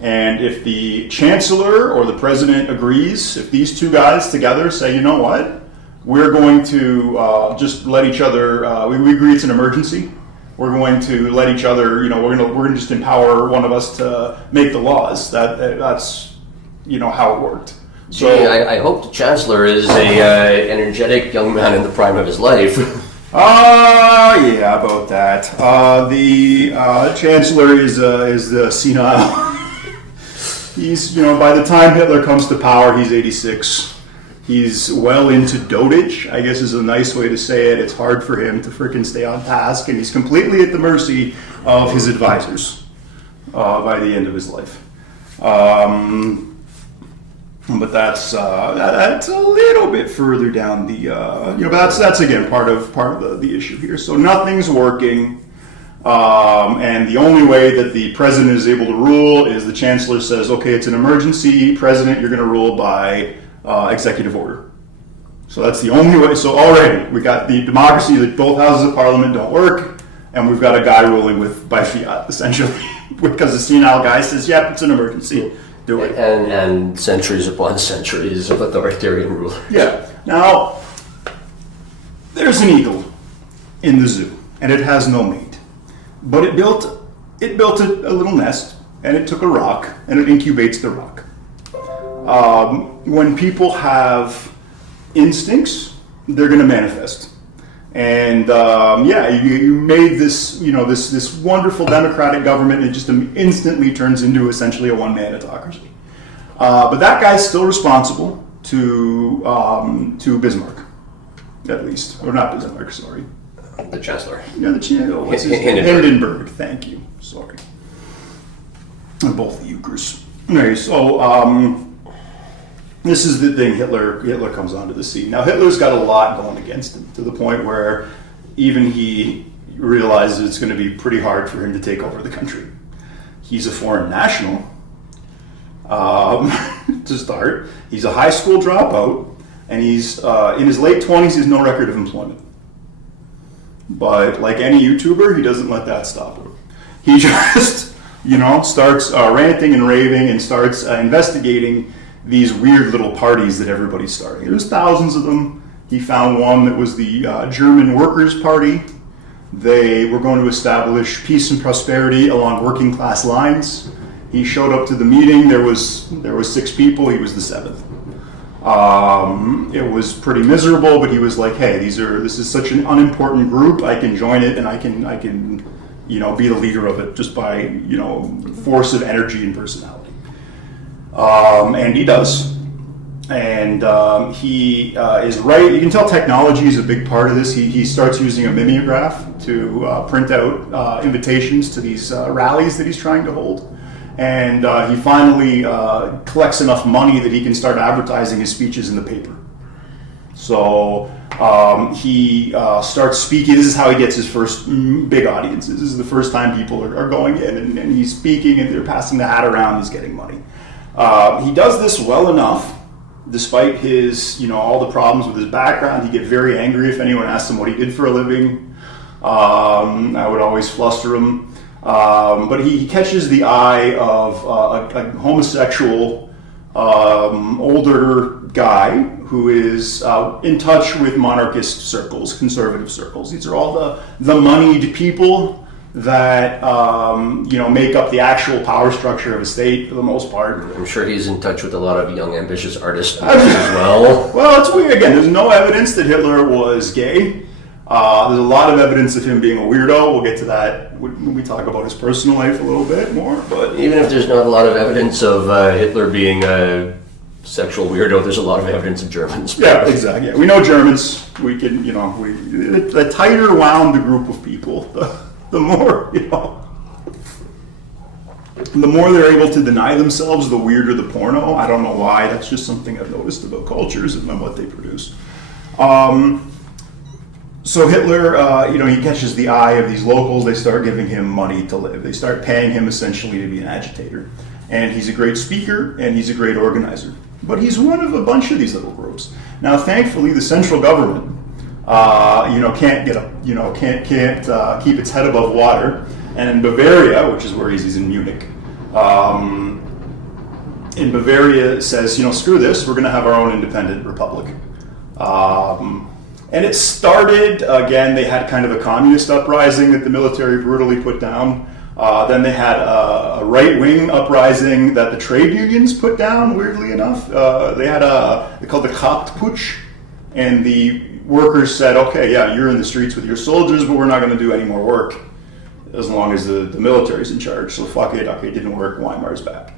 And if the chancellor or the president agrees, if these two guys together say, you know what, we're going to just let each other, we agree it's an emergency. We're going to let each other, we're going to just empower one of us to make the laws. That's how it worked. So I hope the chancellor is a energetic young man in the prime of his life. Yeah, about that. The chancellor is the senile. He's, by the time Hitler comes to power, he's 86. He's well into dotage, I guess is a nice way to say it. It's hard for him to frickin' stay on task, and he's completely at the mercy of his advisors by the end of his life. But that's a little bit further down the, that's again part of the issue here. So nothing's working. And the only way that the president is able to rule is the chancellor says, okay, it's an emergency, president, you're going to rule by executive order. So that's the only way. So already we got the democracy that both houses of parliament don't work, and we've got a guy ruling by fiat, essentially, because the senile guy says, yep, it's an emergency, do it. And centuries upon centuries of authoritarian rule. Yeah. Now, there's an eagle in the zoo, and it has no mate. But it built a little nest, and it took a rock, and it incubates the rock. When people have instincts, they're going to manifest. And you made this, this wonderful democratic government, and it just instantly turns into essentially a one-man autocracy. But that guy's still responsible to Bismarck, at least, or not Bismarck, sorry. The chancellor. Yeah, the chancellor. Hindenburg. Thank you. Sorry. And both the Ukers. Okay, so this is the thing. Hitler comes onto the scene. Now Hitler's got a lot going against him, to the point where even he realizes it's going to be pretty hard for him to take over the country. He's a foreign national. To start, he's a high school dropout, and he's in his late 20s. He has no record of employment. But like any YouTuber, he doesn't let that stop him. He just, starts ranting and raving and starts investigating these weird little parties that everybody's starting. There's thousands of them. He found one that was the German Workers' Party. They were going to establish peace and prosperity along working class lines. He showed up to the meeting. There was 6 people. He was the 7th. It was pretty miserable, but he was like, "Hey, this is such an unimportant group. I can join it, and I can, be the leader of it just by, force of energy and personality." And he does. And he is right. You can tell technology is a big part of this. He starts using a mimeograph to print out invitations to these rallies that he's trying to hold. And he finally collects enough money that he can start advertising his speeches in the paper. So he starts speaking. This is how he gets his first big audiences. This is the first time people are going in, and he's speaking, and they're passing the hat around. He's getting money. He does this well enough, despite his, all the problems with his background. He'd get very angry if anyone asked him what he did for a living. I would always fluster him. But he catches the eye of a homosexual, older guy who is in touch with monarchist circles, conservative circles. These are all the moneyed people that make up the actual power structure of a state for the most part. I'm sure he's in touch with a lot of young, ambitious artists as well. Well, it's weird. Again, there's no evidence that Hitler was gay. There's a lot of evidence of him being a weirdo. We'll get to that when we talk about his personal life a little bit more. But even if there's not a lot of evidence of Hitler being a sexual weirdo, there's a lot of evidence of Germans. Yeah, exactly. Yeah. We know Germans. We can, the tighter wound the group of people, the more, the more they're able to deny themselves, the weirder the porno. I don't know why. That's just something I've noticed about cultures and what they produce. So Hitler, he catches the eye of these locals. They start giving him money to live. They start paying him essentially to be an agitator. And he's a great speaker, and he's a great organizer. But he's one of a bunch of these little groups. Now, thankfully, the central government, can't keep its head above water. And in Bavaria, which is where he's in Munich, in Bavaria says, screw this, we're going to have our own independent republic. And it started, again, they had kind of a communist uprising that the military brutally put down. Then they had a right-wing uprising that the trade unions put down, weirdly enough. They called the Kapt Putsch, and the workers said, okay, yeah, you're in the streets with your soldiers, but we're not going to do any more work as long as the military's in charge. So fuck it, okay, it didn't work, Weimar's back.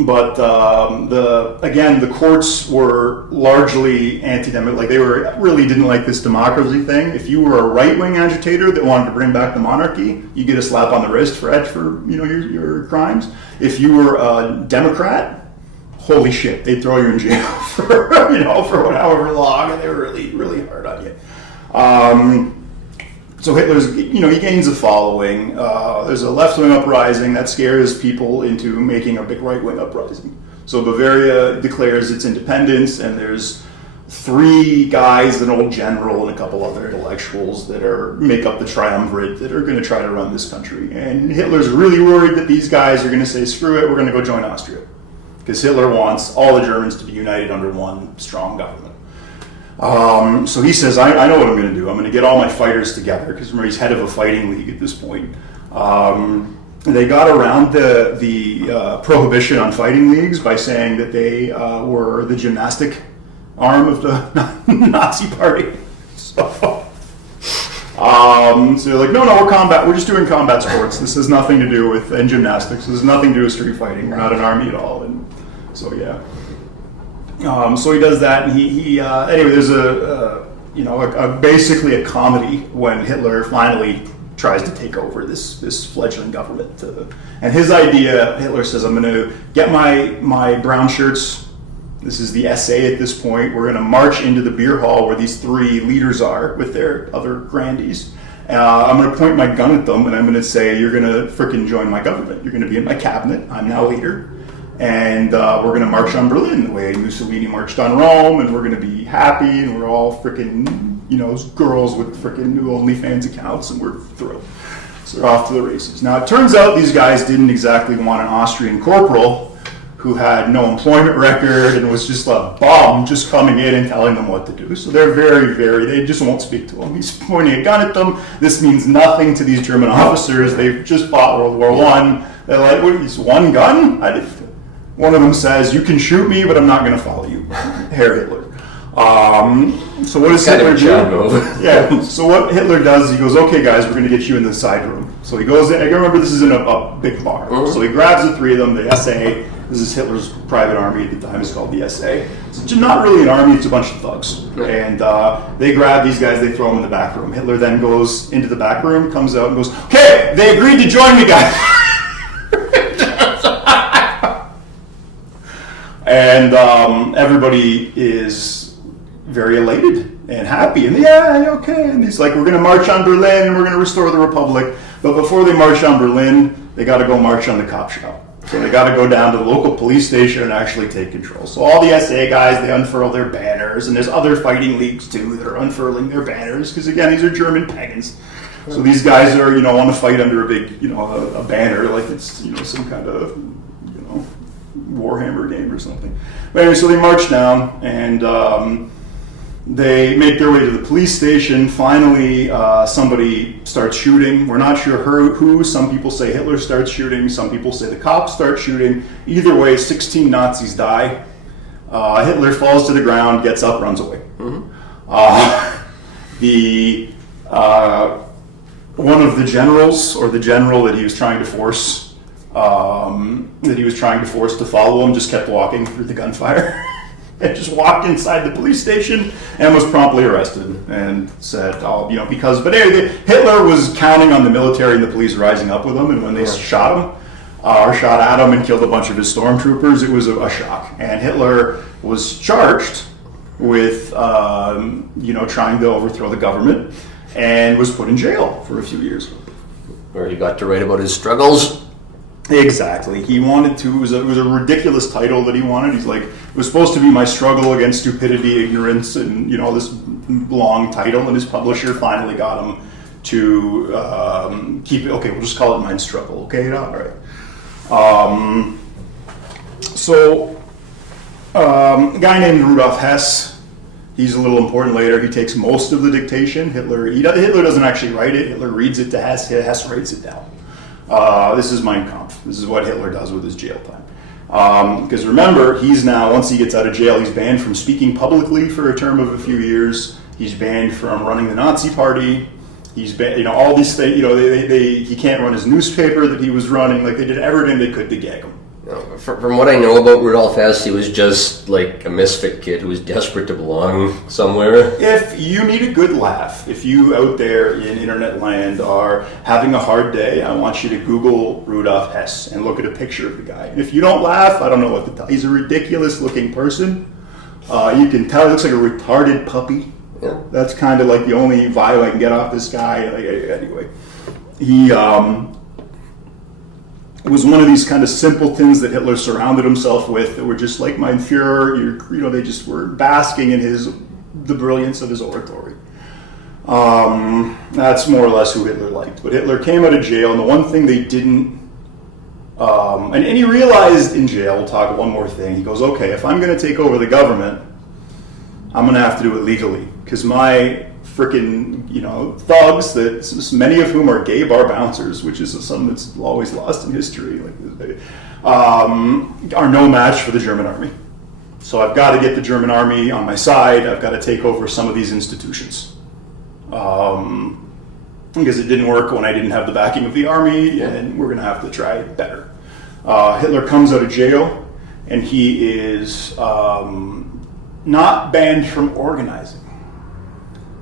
But the courts were largely anti-democratic. Like they really didn't like this democracy thing. If you were a right-wing agitator that wanted to bring back the monarchy, you get a slap on the wrist for your crimes. If you were a Democrat, holy shit, they'd throw you in jail for for however long, and they were really, really hard on you. So Hitler's, he gains a following. There's a left-wing uprising that scares people into making a big right-wing uprising. So Bavaria declares its independence, and there's 3 guys, an old general and a couple other intellectuals that make up the triumvirate that are going to try to run this country. And Hitler's really worried that these guys are going to say, screw it, we're going to go join Austria. Because Hitler wants all the Germans to be united under one strong government. So he says, I know what I'm going to do. I'm going to get all my fighters together, because remember, he's head of a fighting league at this point. They got around the prohibition on fighting leagues by saying that they were the gymnastic arm of the Nazi party. So they're like, no, we're just doing combat sports. This has nothing to do with, and gymnastics. This has nothing to do with street fighting. We're not an army at all. And so, yeah. So he does that, and anyway, there's basically a comedy when Hitler finally tries to take over this fledgling government. And his idea, Hitler says, I'm going to get my brown shirts. This is the SA at this point. We're going to march into the beer hall where these 3 leaders are with their other grandees. I'm going to point my gun at them, and I'm going to say, you're going to frickin' join my government. You're going to be in my cabinet. I'm now leader. And we're going to march on Berlin the way Mussolini marched on Rome, and we're going to be happy, and we're all frickin', girls with frickin' new OnlyFans accounts, and we're thrilled. So they're off to the races. Now, it turns out these guys didn't exactly want an Austrian corporal who had no employment record and was just a bum just coming in and telling them what to do. So they're very, very, they just won't speak to him. He's pointing a gun at them. This means nothing to these German officers. They've just fought World War I. They're like, what, is one gun? One of them says, you can shoot me, but I'm not going to follow you, Herr Hitler. So what does Hitler do? Yeah. So what Hitler does is he goes, okay, guys, we're going to get you in the side room. So he goes in. I remember this is in a big bar. So he grabs the 3 of them, the SA, This is Hitler's private army at the time. It's called the SA. It's not really an army, it's a bunch of thugs. And they grab these guys, they throw them in the back room. Hitler then goes into the back room, comes out and goes, okay, they agreed to join me, guys. And everybody is very elated and happy. And yeah, okay. And he's like, we're going to march on Berlin and we're going to restore the Republic. But before they march on Berlin, they got to go march on the cop shop. So they got to go down to the local police station and actually take control. So all the SA guys, they unfurl their banners. And there's other fighting leagues, too, that are unfurling their banners. Because, again, these are German pagans. So these guys are, want to fight under a big, a banner. Like it's, some kind of, Warhammer game or something. But anyway, so they march down and they make their way to the police station. Finally, somebody starts shooting. We're not sure who. Some people say Hitler starts shooting. Some people say the cops start shooting. Either way, 16 Nazis die. Hitler falls to the ground, gets up, runs away. Mm-hmm. One of the generals, or the general that he was trying to force to follow him, just kept walking through the gunfire and just walked inside the police station and was promptly arrested and said, but anyway, Hitler was counting on the military and the police rising up with him, and when they shot him or shot at him and killed a bunch of his stormtroopers, it was a shock. And Hitler was charged with trying to overthrow the government and was put in jail for a few years. Where he got to write about his struggles. Exactly. He wanted to. It was a ridiculous title that he wanted. He's like, it was supposed to be my struggle against stupidity, ignorance, and this long title. And his publisher finally got him to keep it. Okay, we'll just call it Mein Struggle. Okay, all right. A guy named Rudolf Hess. He's a little important later. He takes most of the dictation. Hitler doesn't actually write it. Hitler reads it to Hess. Hess writes it down. This is Mein Kampf. This is what Hitler does with his jail time. Because remember, he's now, once he gets out of jail, he's banned from speaking publicly for a term of a few years. He's banned from running the Nazi Party. He's banned, all these things, he can't run his newspaper that he was running. Like, they did everything they could to gag him. From what I know about Rudolf Hess, he was just like a misfit kid who was desperate to belong somewhere. If you need a good laugh, if you out there in internet land are having a hard day, I want you to Google Rudolf Hess and look at a picture of the guy. And if you don't laugh, I don't know what to tell. He's a ridiculous looking person. You can tell he looks like a retarded puppy. Yeah. That's kind of like the only vibe I can get off this guy. Anyway, he it was one of these kind of simpletons that Hitler surrounded himself with that were just like Mein Führer. They just were basking in the brilliance of his oratory. That's more or less who Hitler liked. But Hitler came out of jail, and the one thing they didn't, and he realized in jail, we'll talk one more thing. He goes, okay, if I'm going to take over the government, I'm going to have to do it legally, because my frickin' thugs, that many of whom are gay bar bouncers, which is something that's always lost in history, are no match for the German army. So I've got to get the German army on my side. I've got to take over some of these institutions. Because it didn't work when I didn't have the backing of the army, and we're going to have to try better. Hitler comes out of jail, and he is not banned from organizing.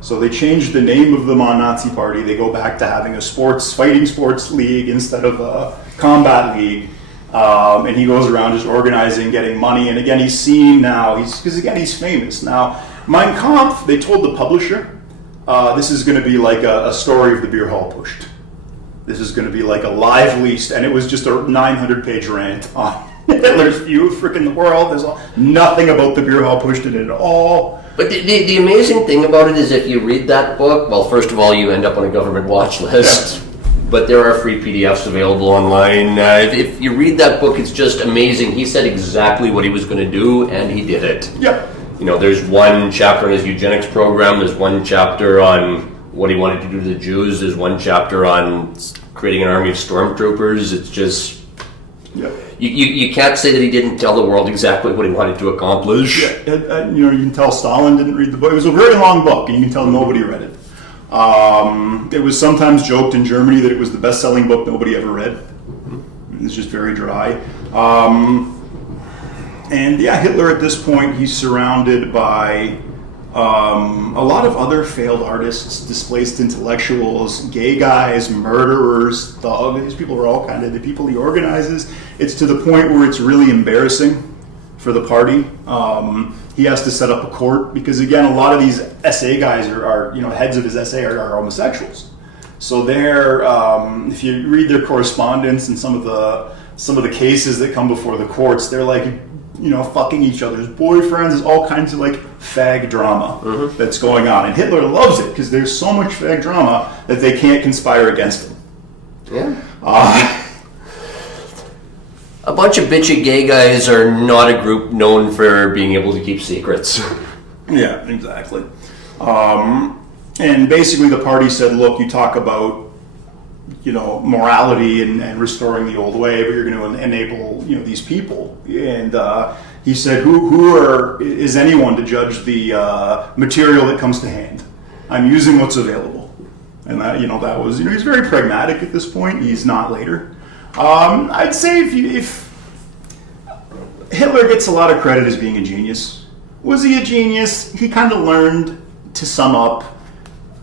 So they changed the name of the Nazi Party. They go back to having a fighting sports league instead of a combat league. And he goes around just organizing, getting money. And again, he's seen now, because he's famous. Now, Mein Kampf, they told the publisher, this is going to be like a story of the Beer Hall Pushed. This is going to be like a lively, and it was just a 900-page rant on Hitler's view of frickin' the world. There's nothing about the Beer Hall Pushed in it at all. But the amazing thing about it is if you read that book, well, first of all, you end up on a government watch list. But there are free PDFs available online. If you read that book, it's just amazing. He said exactly what he was going to do, and he did it. Yeah. There's one chapter on his eugenics program. There's one chapter on what he wanted to do to the Jews. There's one chapter on creating an army of stormtroopers. It's just... Yeah. You can't say that he didn't tell the world exactly what he wanted to accomplish. Yeah, you can tell Stalin didn't read the book. It was a very long book, and you can tell nobody read it. It was sometimes joked in Germany that it was the best-selling book nobody ever read. It's just very dry. And yeah, Hitler at this point, he's surrounded by a lot of other failed artists, displaced intellectuals, gay guys, murderers, thugs. These people are all kind of the people he organizes. It's to the point where it's really embarrassing for the party. He has to set up a court because, again, a lot of these SA guys are heads of his SA are homosexuals. So they're, if you read their correspondence and some of the cases that come before the courts, they're like, fucking each other's boyfriends. There's all kinds of like fag drama that's going on, and Hitler loves it because there's so much fag drama that they can't conspire against him. Yeah. A bunch of bitchy gay guys are not a group known for being able to keep secrets. Yeah, exactly. And basically the party said, look, you talk about morality and restoring the old way, but you're going to enable these people. And he said, who is anyone to judge the material that comes to hand? I'm using what's available. And that was he's very pragmatic at this point. He's not later. I'd say if Hitler gets a lot of credit as being a genius. Was he a genius? He kind of learned to sum up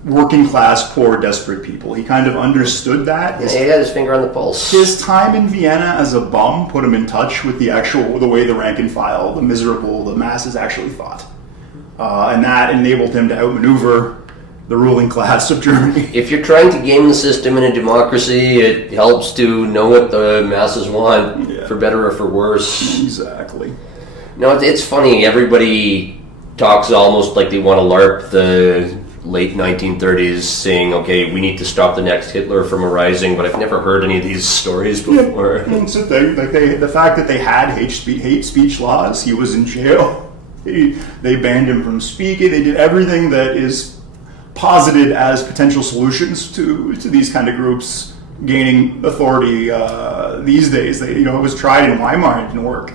working class, poor, desperate people. He kind of understood that. He had his finger on the pulse. His time in Vienna as a bum put him in touch with the way the rank and file, the masses actually thought. And that enabled him to outmaneuver the ruling class of Germany. If you're trying to game the system in a democracy, it helps to know what the masses want, for better or for worse. Exactly. No, it's funny. Everybody talks almost like they want to LARP the late 1930s, saying, okay, we need to stop the next Hitler from arising, but I've never heard any of these stories before. Yeah, it's the thing. Like the fact that they had hate speech laws, he was in jail. They banned him from speaking. They did everything that is posited as potential solutions to these kind of groups gaining authority these days. It was tried in Weimar and it didn't work.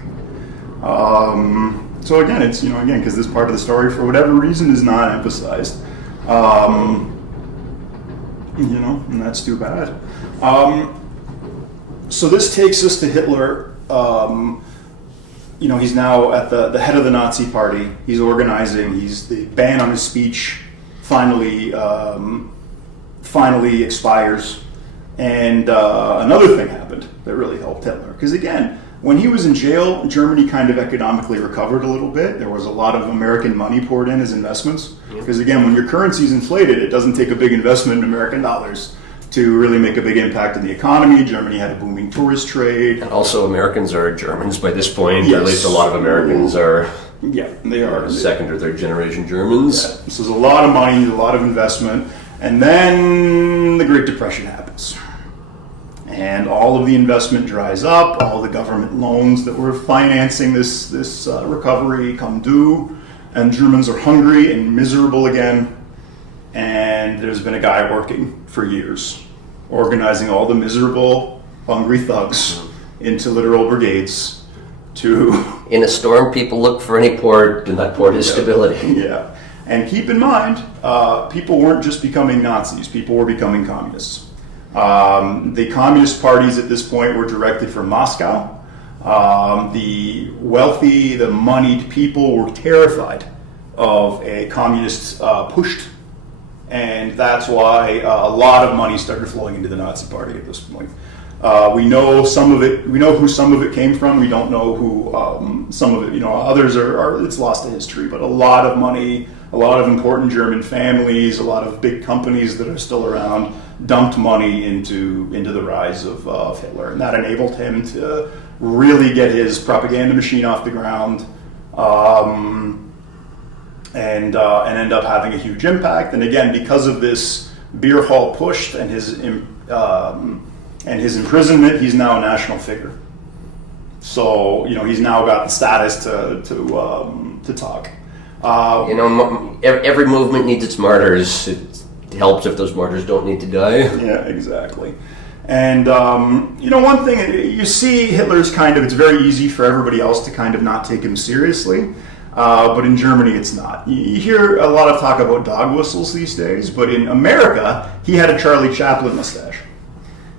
So again, it's because this part of the story, for whatever reason, is not emphasized. And that's too bad. So this takes us to Hitler. He's now at the head of the Nazi Party. He's organizing. The ban on his speech finally expires. And another thing happened that really helped Hitler. Because again, when he was in jail, Germany kind of economically recovered a little bit. There was a lot of American money poured in as investments. Because again, when your currency is inflated, it doesn't take a big investment in American dollars to really make a big impact in the economy. Germany had a booming tourist trade. And also Americans are Germans by this point. Yes. Or at least a lot of Americans are. Yeah, they are. Second or third generation Germans. Yeah. So there's a lot of money, a lot of investment. And then the Great Depression happens. And all of the investment dries up. All the government loans that were financing this recovery come due. And Germans are hungry and miserable again. And there's been a guy working for years, organizing all the miserable, hungry thugs into literal brigades to... In a storm, people look for any port, and that port is stability. Yeah. And keep in mind, people weren't just becoming Nazis, people were becoming communists. The communist parties at this point were directed from Moscow. The wealthy, the moneyed people were terrified of a communist push. And that's why a lot of money started flowing into the Nazi Party at this point. We know some of it. We know who some of it came from. We don't know who some of it. Others are. It's lost to history. But a lot of money, a lot of important German families, a lot of big companies that are still around dumped money into the rise of Hitler, and that enabled him to really get his propaganda machine off the ground. And end up having a huge impact. And again, because of this beer hall push and his imprisonment, he's now a national figure. So he's now got the status to talk. Every movement needs its martyrs. It helps if those martyrs don't need to die. Yeah, exactly. And one thing you see, Hitler's it's very easy for everybody else to kind of not take him seriously. But in Germany, it's not. You hear a lot of talk about dog whistles these days, but in America, he had a Charlie Chaplin mustache.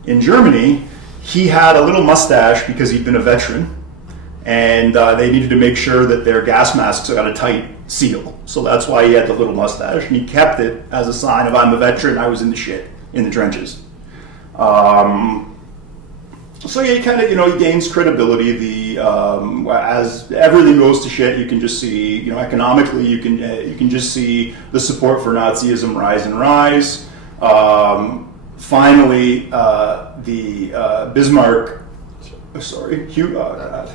In Germany, he had a little mustache because he'd been a veteran, and they needed to make sure that their gas masks got a tight seal. So that's why he had the little mustache, and he kept it as a sign of I'm a veteran. I was in the shit in the trenches. So yeah, he kind of, he gains credibility. As everything goes to shit, you can just see, economically, you can just see the support for Nazism rise and rise. Finally, the Bismarck,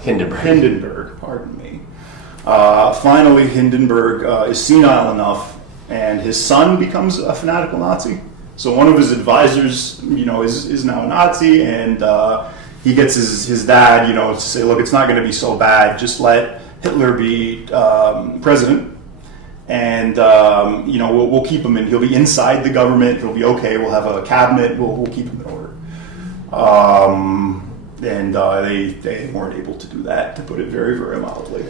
Hindenburg, pardon me. Finally, Hindenburg is senile enough, and his son becomes a fanatical Nazi. So one of his advisors, is now a Nazi, and he gets his dad, to say, look, it's not going to be so bad. Just let Hitler be president, and we'll keep him in. He'll be inside the government. He'll be okay. We'll have a cabinet. We'll keep him in order. And they weren't able to do that, to put it very, very mildly.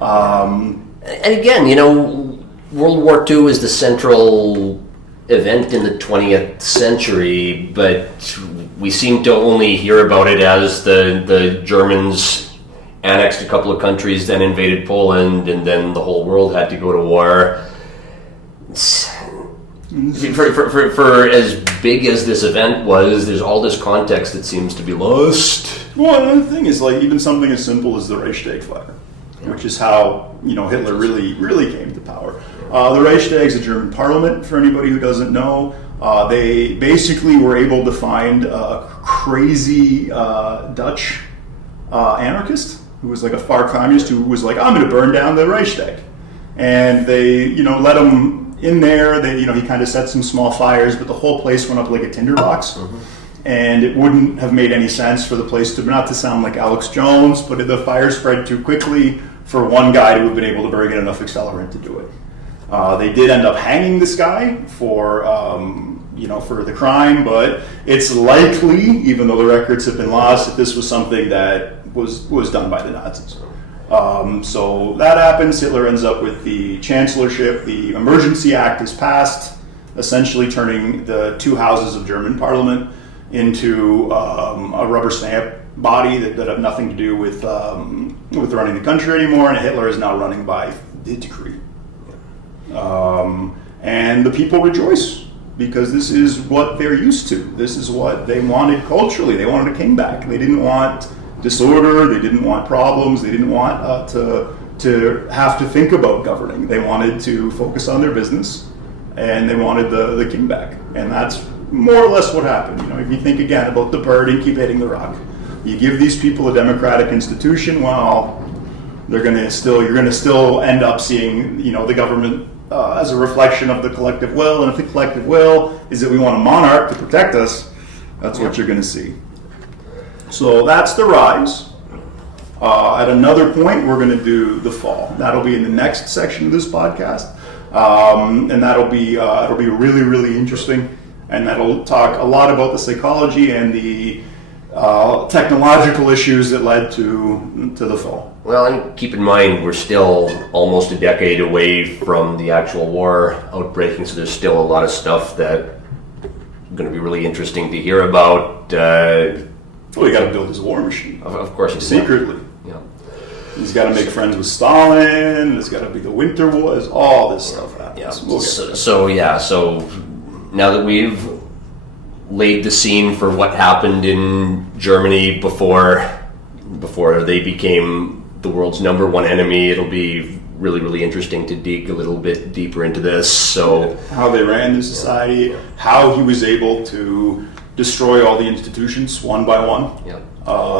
And again, World War II is the central event in the 20th century, but we seem to only hear about it as the Germans annexed a couple of countries, then invaded Poland, and then the whole world had to go to war. For as big as this event was, there's all this context that seems to be lost. Well, another thing is even something as simple as the Reichstag fire, which is how Hitler really came to power. The Reichstag is a German parliament, for anybody who doesn't know. They basically were able to find a crazy Dutch anarchist who was like a far communist who was like, I'm going to burn down the Reichstag. And they, let him in there. They, he kind of set some small fires, but the whole place went up like a tinderbox. And it wouldn't have made any sense for the place to, not to sound like Alex Jones, but the fire spread too quickly for one guy to have been able to bring in enough accelerant to do it. They did end up hanging this guy for the crime, but it's likely, even though the records have been lost, that this was something that was done by the Nazis. So that happens. Hitler ends up with the chancellorship. The Emergency Act is passed, essentially turning the two houses of German parliament into a rubber stamp body that have nothing to do with running the country anymore, and Hitler is now running by the decree. And the people rejoice, because this is what they're used to. This is what they wanted culturally. They wanted a king back. They didn't want disorder. They didn't want problems. They didn't want to have to think about governing. They wanted to focus on their business, and they wanted the king back. And that's more or less what happened. If you think again about the bird incubating the rock, you give these people a democratic institution, well, you're going to still end up seeing the government as a reflection of the collective will. And if the collective will is that we want a monarch to protect us, that's what you're going to see. So that's the rise. At another point, we're going to do the fall. That'll be in the next section of this podcast, and that'll be really, really interesting. And that'll talk a lot about the psychology and the technological issues that led to the fall. Well, and keep in mind, we're still almost a decade away from the actual war outbreaking, so there's still a lot of stuff that's going to be really interesting to hear about. Well, you got to build his war machine. Of course, secretly. Yeah. He's got to make friends with Stalin. There's got to be the Winter War. All this stuff happens. Yeah. So now that we've laid the scene for what happened in Germany before they became the world's number one enemy, it'll be really, really interesting to dig a little bit deeper into this. So how they ran the society, how he was able to destroy all the institutions one by one,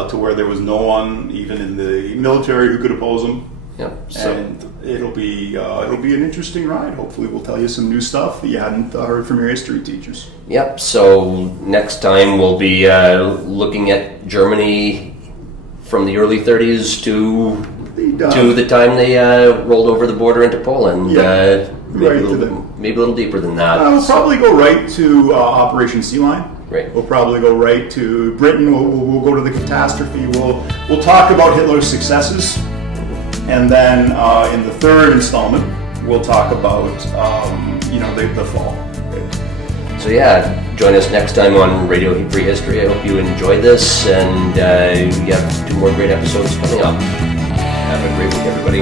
to where there was no one, even in the military, who could oppose him. And it'll be an interesting ride. Hopefully, we'll tell you some new stuff that you hadn't heard from your history teachers. Yep. So next time we'll be looking at Germany from the early 30s to the time they rolled over the border into Poland. Maybe a little deeper than that. We'll probably go right to Operation Sea Lion. Right. We'll probably go right to Britain. We'll go to the catastrophe. We'll talk about Hitler's successes, and then in the third installment, we'll talk about the fall. So yeah, join us next time on Radio Free History. I hope you enjoyed this, and we have 2 more great episodes coming up. Have a great week, everybody.